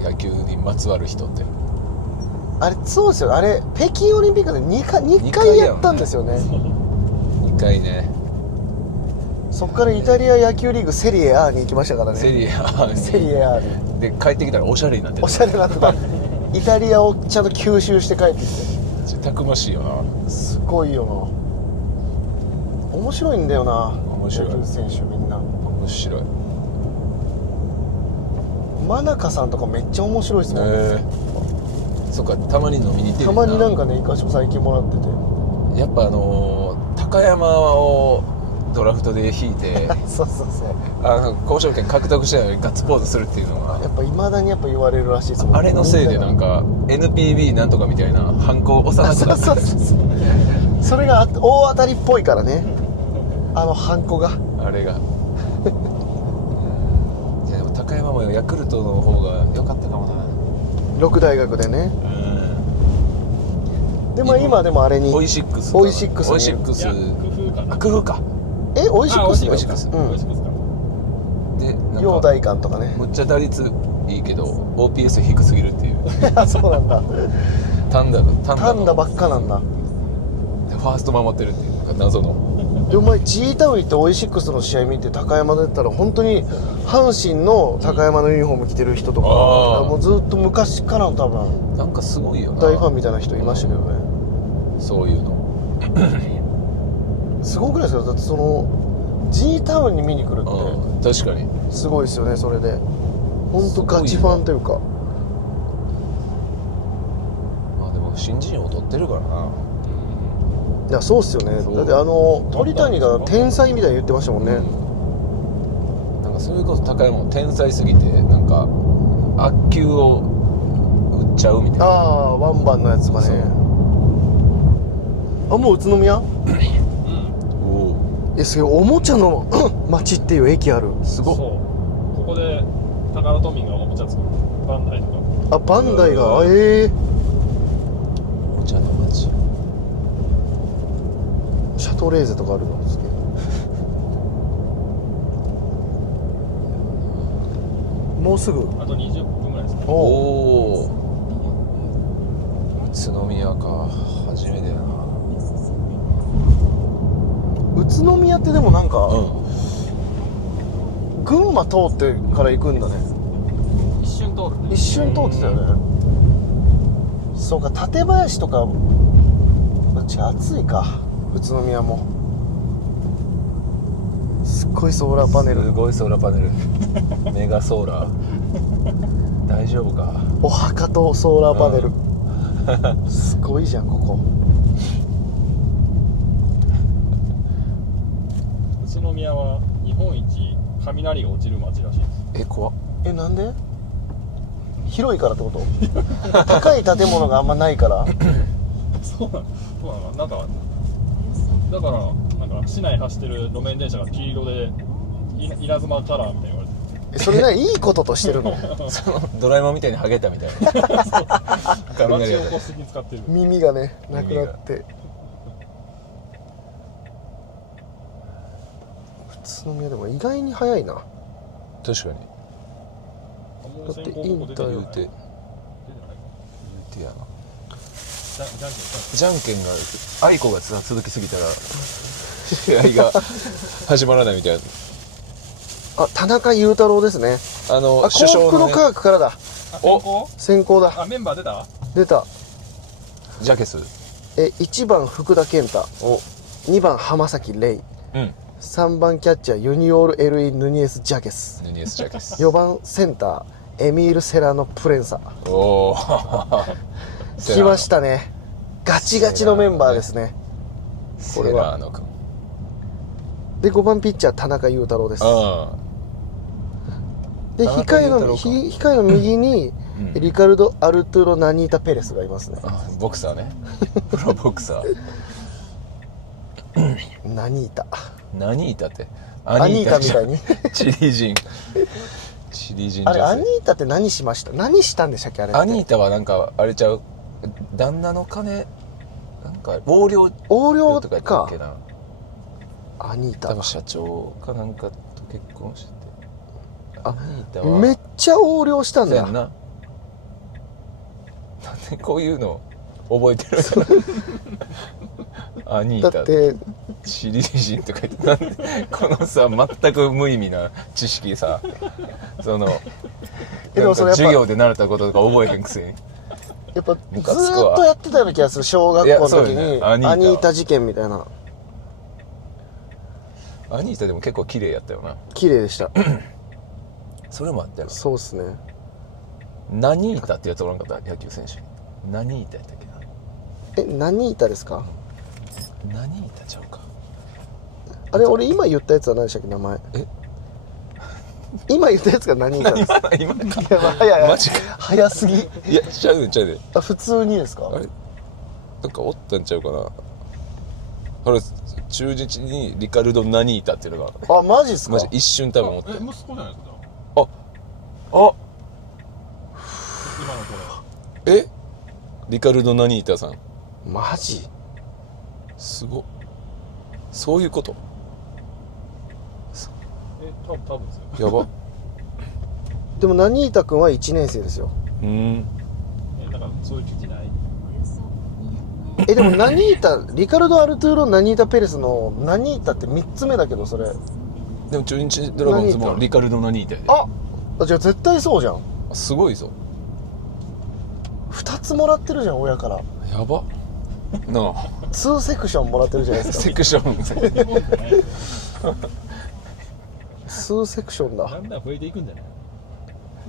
っぱ野球にまつわる人って。あれそうですよ。あれ北京オリンピックで2回やったんですよね。2回ね。そっからイタリア野球リーグセリエ A に行きましたからね。セリエ A にセリエ A にで帰ってきたらおしゃれになってた。おしゃれになってた。イタリアをちゃんと吸収して帰ってきて、たくましいよな。すごいよな。面白いんだよな。面白い野球選手みんな。面白い。真中さんとかめっちゃ面白いですもんね。そっか、たまに飲みに行ってるたまになんかね、一箇所最近もらってて。やっぱ高山をドラフトで引いてそうそうそう。交渉権獲得したのにガッツポーズするっていうのはやっぱ未だにやっぱ言われるらしいですもんね。あれのせいでなんか NPB なんとかみたいなハンコを押さなくなってそうそうそうそうそれが大当たりっぽいからね、ハンコが。あれがいやでも高山もヤクルトの方が良かったかもな。六大学でね。でまあ今でもあれにオイシックスオイシックスにいや工夫かな。工夫かオイシックスオイシックスうんオイシックスか。でなん陽か大館とかね。むっちゃ打率いいけど OPS 低すぎるっていうそうなんだ。単打ばっかなんだ。でファースト守ってるっていうなんか謎の。でお前 G タウン行ってオイシックスの試合見て高山だったら本当に阪神の高山のユニフォーム着てる人とか、あーもうずっと昔からの多分なんかすごいよな大ファンみたいな人いましたけどね。そういうの。すごくないですか。だってその G タウンに見に来るって確かにすごいですよね。それで本当ガチファンというか。まあでも新人王取ってるからな。いやそうっすよね。そうだって鳥谷が天才みたいに言ってましたもんね。なんかそれこそ高山も天才すぎてなんか悪球を打っちゃうみたいな。ああワンバンのやつとかね。もう宇都宮おおすごいおもちゃの街っていう駅ある。すごっ。そう。ここでタカラトミーがおもちゃ作る。バンダイとか。バンダイがお茶の街。シャトレーゼとかあるのですけど。もうすぐ。あと20分ぐらいですね。おお宇都宮か初めてやな。宇都宮ってでもなんか、う群馬通ってから行くんだね。一瞬通る。一瞬通ってたよね。そうか館林とかどっちが暑いか。宇都宮もすっごいソーラーパネル。すごいソーラーパネルメガソーラー大丈夫か。お墓とソーラーパネル、すごいじゃんここ。宇都宮は日本一雷が落ちる町らしいです。怖っ。なんで？広いからってこと？高い建物があんまないから。そうなの。なんかだからなんか市内走ってる路面電車が黄色で稲妻カラーみたいに言われてる。それいいこととしてるの？そのドラえもんみたいにハゲたみたいな雷が街を起こす的に使ってる。耳がねなくなって。宇都宮でも意外に早いな。確かにだってインター言うてやな。じゃんけんじゃんけんが愛子が続きすぎたら試合が始まらないみたいな。あ、田中裕太郎ですね。あ、首相の、ね、幸福の科学からだ。お先行だ。あ、メンバー出た？ジャケス。1番福田健太、2番浜崎レイ、うん、3番キャッチャーユニオール・エルイ・ヌニエス・ジャケス、ヌニエス・ジャケス、4番センターエミール・セラノ・プレンサ。おお来ましたね。ガチガチのメンバーですね。これはセラーノ君で5番ピッチャー田中裕太郎です。で控えの右にリカルド・アルトゥロ・ナニータ・ペレスがいますね。ボクサーね。プロボクサーナニータってアニータみたいにチリ人あれアニータって何しました？何したんでしたっけあれって。アニータはなんかあれちゃう、旦那の金なんか横領とか言ったっけな。アニータ多分社長かなんかと結婚してて、あ、アニータはめっちゃ横領したんだ。なんでこういうの覚えてるのアニータだってチリ人とか言って、なんでこのさ全く無意味な知識さ、そのでもそれやっぱ授業で習ったこととか覚えへんくせにやっぱずーっとやってたような気がする。小学校の時にアニータ事件みたいな。アニータでも結構綺麗やったよな。綺麗でしたそれもあったよ。そうっすね。ナニータってやつおらんかった？野球選手ナニータやったっけな。ナニータですか？ナニータちゃうか。あれ俺今言ったやつは何でしたっけ名前？今言ったやつがナニータです今か。いや早いマジか。早すぎ。いやちゃうで。あ、普通にですか？あれなんかおったんちゃうかな。あれ中日にリカルド・ナニータっていうのが、あ、マジっすか？マジ一瞬多分おった。息子じゃないですか？あ今のこリカルド・ナニータさんマジすごっ。そういうことれ。多分ですよ。やば。でもナニータ君は1年生ですよ。なんかそういう記事ない？でもナニータリカルド・アルトゥーロ・ナニータ・ペレスのナニータって3つ目だけど、それでも中日ドラゴンズもリカルド・ナニータやで。あ、じゃあ絶対そうじゃん。すごいぞ。2つもらってるじゃん親から。やばなあ。2セクションもらってるじゃないですか。セクション2セクションだ。だんだん増えていくんじゃない？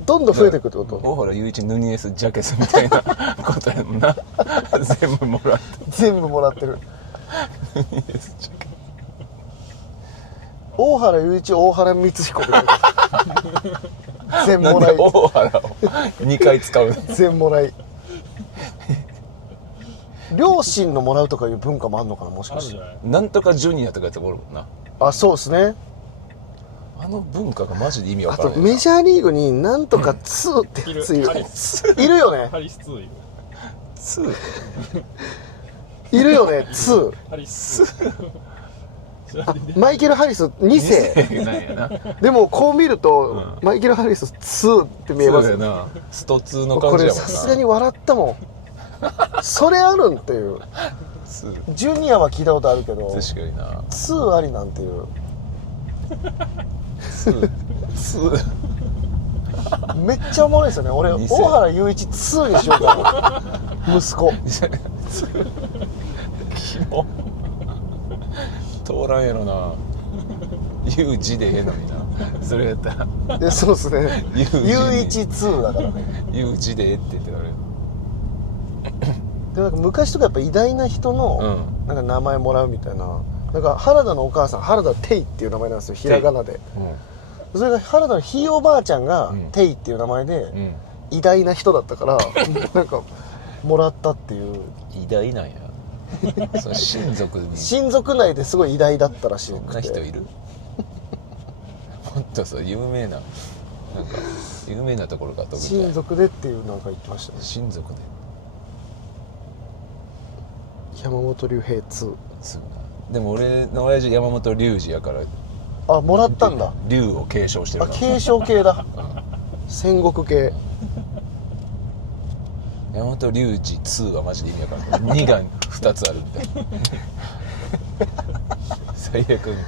どんどん増えていくってこと？大原雄一ヌニエス・ジャケスみたいなことやもんな全部もらって全部もらってる。大原雄一大原光彦みたいな。全もらい。大原を2回使う。全もらい。両親のもらうとかいう文化もあるのかな、もしかして。なんとかジュニアとかやつもおるもんな。あ、そうですね。あの文化がマジで意味わあからない。とメジャーリーグになんとか2ってやついる。いるよね。ハリス2いる。2いるよね、2。ハリス2。マイケル・ハリス2世。なんやな。でもこう見ると、マイケル・ハリス2って見えますそうやな。スト2のこ感じやもんな。れさすがに笑ったもん。それあるんっていう。2ジュニアは聞いたことあるけど、確かにな。2ありなんていう。2めっちゃおもろいですよね。俺2世大原雄一2にしようかな。息子キモ通らんやろな。ユージでええのにな。それやったらで、そうですね。雄雄一2だからね。ユージでええって言ってなる。でなんか昔とかやっぱ偉大な人のなんか名前もらうみたいな。なんか原田のお母さん原田テイっていう名前なんですよ、ひらがなで。それが原田のひいおばあちゃんがテイっていう名前で偉大な人だったからなんかもらったっていう。偉大なんや。その親族に親族内ですごい偉大だったらしくて。そんな人いる？もっとそう有名ななんか有名なところが特に親族でっていうなんか言ってましたね。親族で山本龍平2。すぐな。でも俺の親父山本龍二やからあ、もらったんだ。龍を継承してるあ、な。継承系だ。戦国系。山本龍二2はマジで意味わからん。2が2つあるみたいな。最悪みたいな。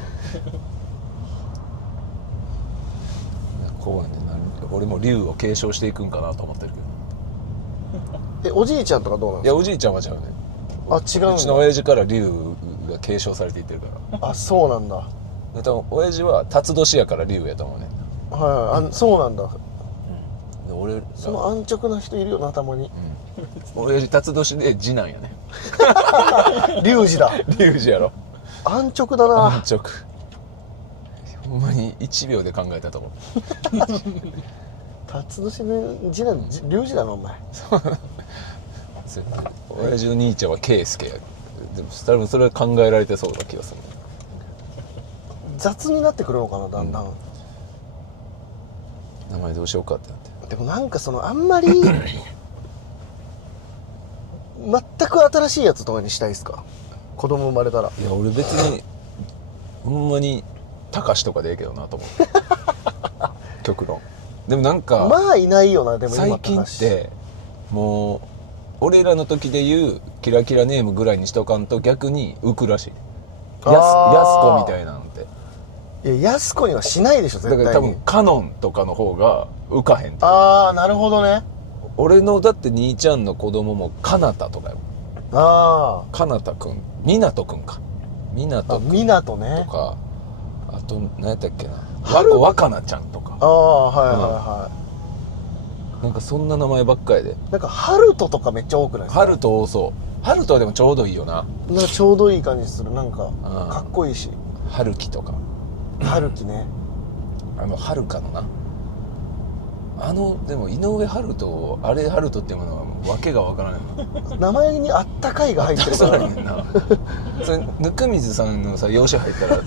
こうやねんな。俺も龍を継承していくんかなと思ってるけど。おじいちゃんとかどうなんですいやおじいちゃんは違うね。か。あ、違うんだ。うちの親父から龍が継承されていってるから。あ、そうなんだ。で多分親父は辰年やから龍やと思うねんな。はい、あ、そうなんだ。で俺その安直な人いるよな、たまに。親父辰年で次男やね。龍二だ。龍二やろ。安直だな。安直。ほんまに1秒で考えたと思う。辰年の次男、龍二だな、お前。親父の兄ちゃんは圭介や。でも多分それは考えられてそうな気がする。雑になってくるのかな、だんだん。名前どうしようかってなって。でもなんかその、あんまり、全く新しいやつとかにしたいですか？子供生まれたら。いや俺別にほんまに高しとかでええけどなと思う。極論。でもなんか、まあいないよな、でも今最近ってもう俺らの時で言うキラキラネームぐらいにしとかんと逆に浮くらしい。やすこみたいなんて。いや、安子にはしないでしょ、絶対に。だから多分カノンとかの方が浮かへんて。ああ、なるほどね。俺のだって兄ちゃんの子供もかなたとかよ。あかなたくん、みなとくんか。みなあ、とくん港ねと。か、あと何やったっけな、はかなちゃんとか。ああ、はいはいはなんかそんな名前ばっかりで。い。なんか、ハルトとかめっちゃ多くないですか？ハルト多そう。ハルトはでもちょうどいいよな。なんかちょうどいい感じする。なんか、かっこいいし。ハルキとか。ハルキね。はるかのな。でも井上春人、あれ春人っていうものはわけがわからない。名前にあったかいが入ってるそうから。やねんな。それ温水さんのさ養子入ったら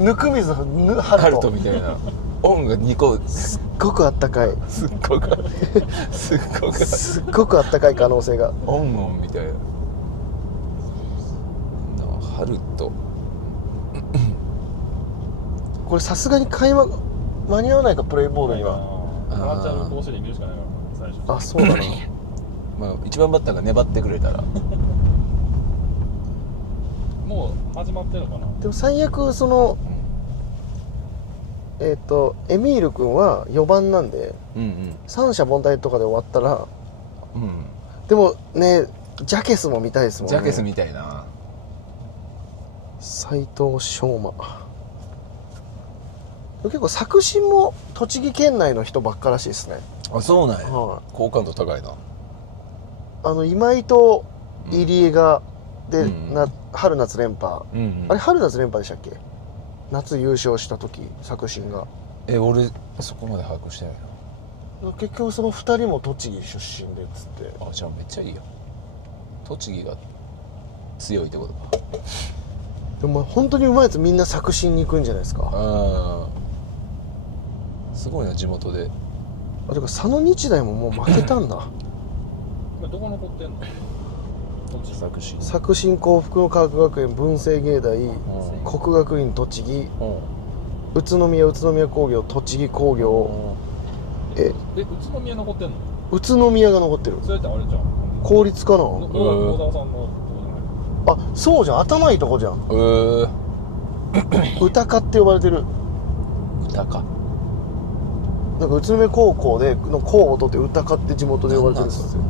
ぬくみず、ハハルルト。トみたいな。音が2個すっごくあったかい。すっごくすっごくあったかい可能性が。オンみたいな。ハルト。これさすがに間に合わないか、プレイボードには。バーチャル甲子園で見るしかないから最初。あ、そうだな。まあ一番バッターが粘ってくれたら。もう始まってるのかな。でも最悪、その、エミール君は4番なんで、うん三者凡退とかで終わったら、うんうん。でもね、ジャケスも見たいですもんね。ジャケスみたいな。斉藤翔馬。結構作詞も栃木県内の人ばっからしいですね。あ、そうなんや。は好感度高いな。今井と入江が、で、うん春夏連覇、うんうん。あれ春夏連覇でしたっけ？夏優勝した時、作新が。俺そこまで把握してない結局その2人も栃木出身でっつって。な。あ、じゃあめっちゃいいや。栃木が強いってことか。でも本当にうまいやつみんな作新に行くんじゃないですか。ああ。すごいな、地元で。あ、てか佐野日大ももう負けたんだ。今どこ残ってんの？栃木。作詞。作新幸福の科学学園、文星芸大、国学院栃木、宇都宮工業、栃木工業、宇都宮残ってんの？宇都宮が残ってる。それってあれじゃん。公立かな。野沢さんのとこじゃない？あ、そうじゃん、頭いいとこじゃん。歌かって呼ばれてる。歌か。なんか宇都宮高校での校を取って歌かって地元で呼ばれてるんですよ。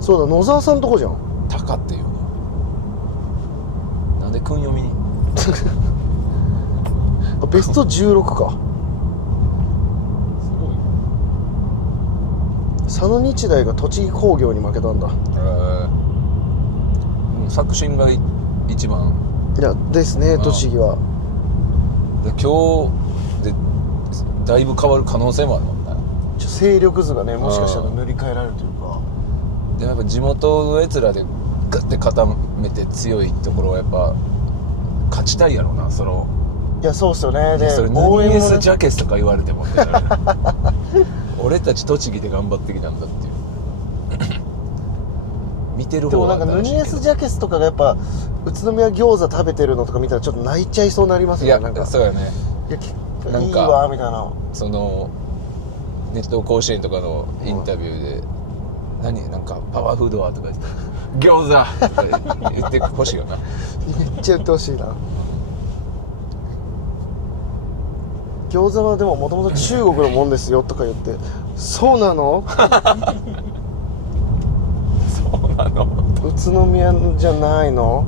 そうだ、野沢さんとこじゃん。タカっていうの。なんで訓読みに。ベスト16か。すごい。佐野日大が栃木工業に負けたんだ。作新が一番いやですね、栃木は。で今日でだいぶ変わる可能性もあるもんね。勢力図がね、もしかしたら塗り替えられるというか。でもやっぱ地元のやつらでガッて固めて強いところはやっぱ勝ちたいやろな。そのいやそうっすよね。でそれヌニエスジャケスとか言われてもね俺たち栃木で頑張ってきたんだっていう見てるでも方はなんかヌニエスジャケスとかがやっぱ宇都宮餃子食べてるのとか見たらちょっと泣いちゃいそうになりますいやよね。なんかそうやね。いや結構なんかいいわみたいな。そのネット甲子園とかのインタビューで、なんかパワーフードはとか言って餃子とか言ってほしいよなめっちゃ言ってほしいな。餃子はでももともと中国のもんですよとか言ってそうなのそうなの宇都宮じゃないの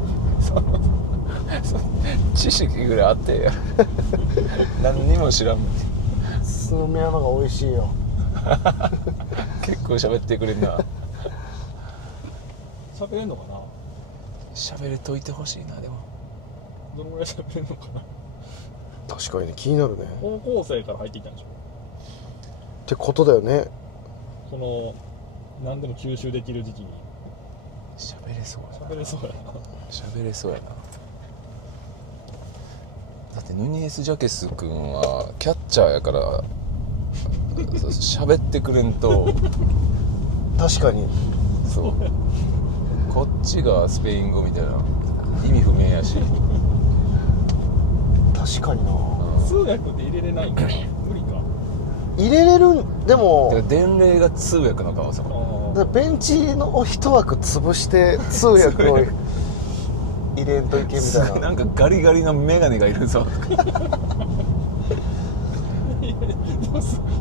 知識ぐらいあってや何にも知らん宇都宮のが美味しいよ。結構喋ってくれんな。喋れんのかな。喋れといてほしいな。でもどのぐらい喋れんのかな。確かにね、気になるね。高校生から入っていったんでしょ。ってことだよね。その何でも吸収できる時期に喋れそうやな。喋れそうやな。喋れそうやな。だってヌニエス・ジャケス君はキャッチャーやから喋ってくれんと確かに。そうこっちがスペイン語みたいな意味不明やし確かにな。通訳って入れれないんかな。無理か。入れれるんでもだから伝令が通訳の顔さだからベンチの一枠潰して通訳を入れんといけみたいな。なんかガリガリのメガネがいるぞとか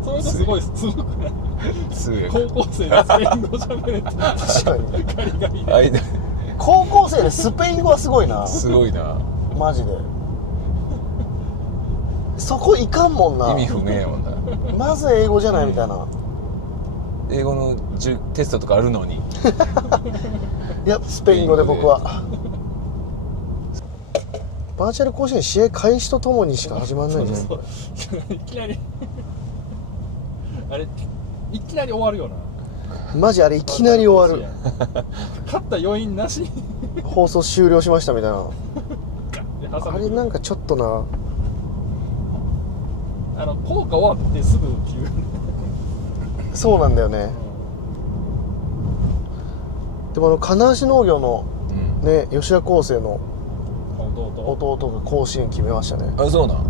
それとすごいすごくない。通訳高校生でスペイン語喋れて確かにガリガリで間高校生でスペイン語はすごいな。すごいな。マジでそこいかんもんな。意味不明やもんな。まず英語じゃないみたいな。英語のテストとかあるのにいやスペイン語で僕はバーチャル甲子園試合開始とともにしか始まんないじゃん。そういきなりあれいきなり終わるよな。マジあれいきなり終わる。勝った余韻なし放送終了しましたみたいな。で挟むあれなんかちょっとな。効果終わってすぐ急そうなんだよね。でも金足農業のうんね吉田康生の弟弟が甲子園決めましたね。あそうなん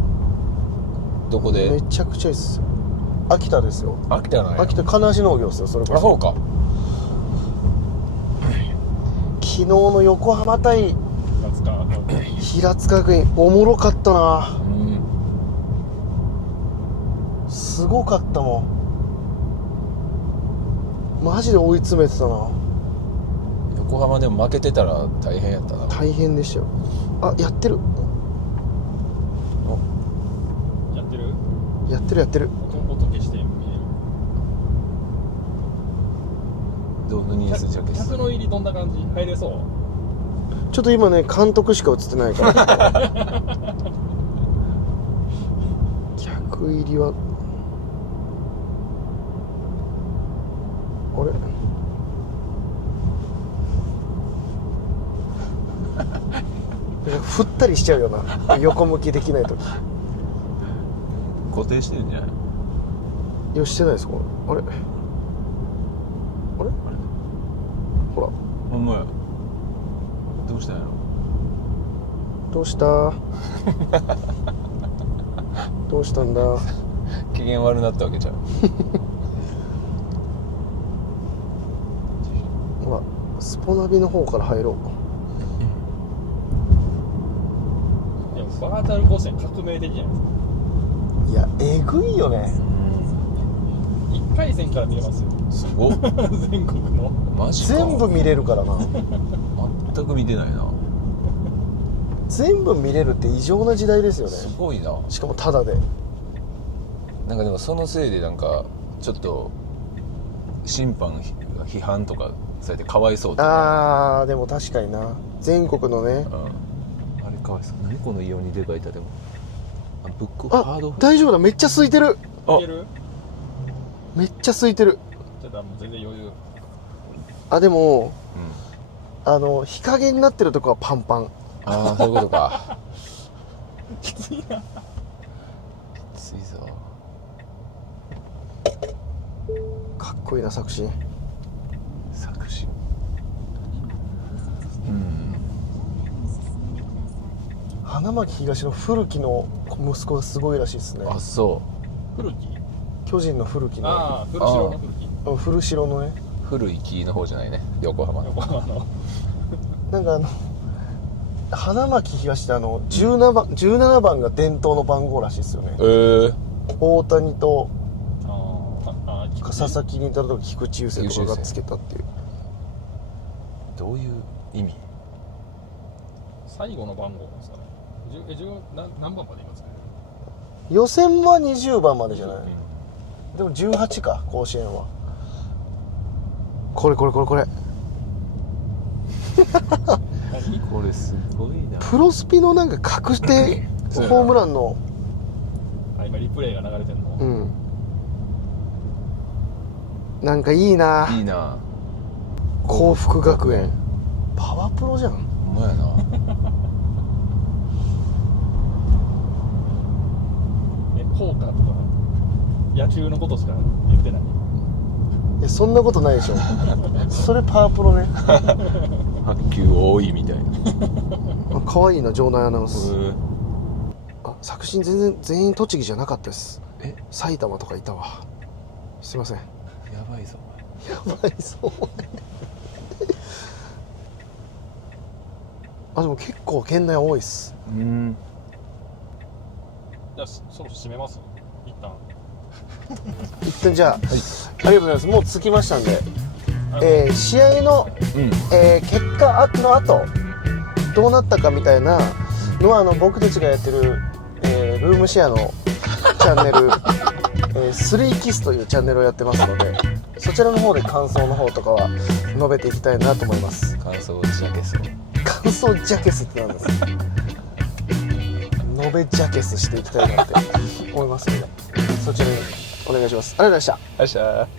どこでめちゃくちゃいいっすよ。秋田ですよ。秋田なんや。秋田金足農業ですよ。それこそあそうか。昨日の横浜対松川平塚学院おもろかったな。うんすごかったもん。マジで追い詰めてたな。横浜でも負けてたら大変やったな。大変でしたよ。あやってるやってるやってるやってる。音消して見える。どうヌニエスジャケス客の入りどんな感じ。入れそう。ちょっと今ね監督しか映ってないから客入りはあれなんか振ったりしちゃうよな横向きできないと。固定してるんじゃない。いやしてないですこれ。あれほらほんまや。どうしたんやろ。どうしたどうしたんだ。機嫌悪なったわけじゃん。ほらスポナビの方から入ろいやバーチャル甲子園革命的じゃないですか。う。いやえぐいよね。1回戦から見れますよすごっ全国の。マジか。全部見れるからな。全く見てないな。全部見れるって異常な時代ですよね。すごいな。しかもタダで。なんかでもそのせいでなんかちょっと審判が批判とかされてかわいそうってあーでも確かにな全国のね。うん、あれかわいそう。何この異様にでかい建物。あブックハあード大丈夫だめっちゃ空いてる。あいける。めっちゃ空いてる。ちょっともう全然余裕。あでもうん日陰になってるとこはパンパン。ああそういうことか。きついな。きついぞ。かっこいいな作詞。作詞。うん。花巻東の古木の息子がすごいらしいですね。あ、そ古木。巨人の古木の。ああ、古城の古木。古城のね。う。古い木の方じゃないね。横浜の。横浜の。なんか花巻東って17番が伝統の番号らしいですよね。大谷と佐々木にいたと菊池雄星とかがつけたっていう。どういう意味？最後の番号なんですかね。何番までいますかね。予選は20番までじゃない、でも18か甲子園は。これこれすごいな。プロスピのなんか確定ホームランの今リプレイが流れてるの。うんなんかいいな。いいな。幸福学園パワプロじゃん。ほんまやな。効果とか野球のことしか言ってない。いやそんなことないでしょそれパワプロね。白球多いみたいな。可愛いな場内アナウンス。作詞全員栃木じゃなかったです。埼玉とかいたわ。すいません。やばいぞ。やばいぞでも結構県内多いっす。じゃあそろそろ締めます一旦。一旦じゃあ、ありがとうございます。もう着きましたんで、試合の、結果の後どうなったかみたいなのは僕たちがやってる、ルームシェアのチャンネルスリーキスというチャンネルをやってますので、そちらの方で感想の方とかは述べていきたいなと思います。感想ジャケス。感想ジャケスってなんですか。述べジャケスしていきたいなって思いますので、そちらにお願いします。ありがとうございました。よっしゃー。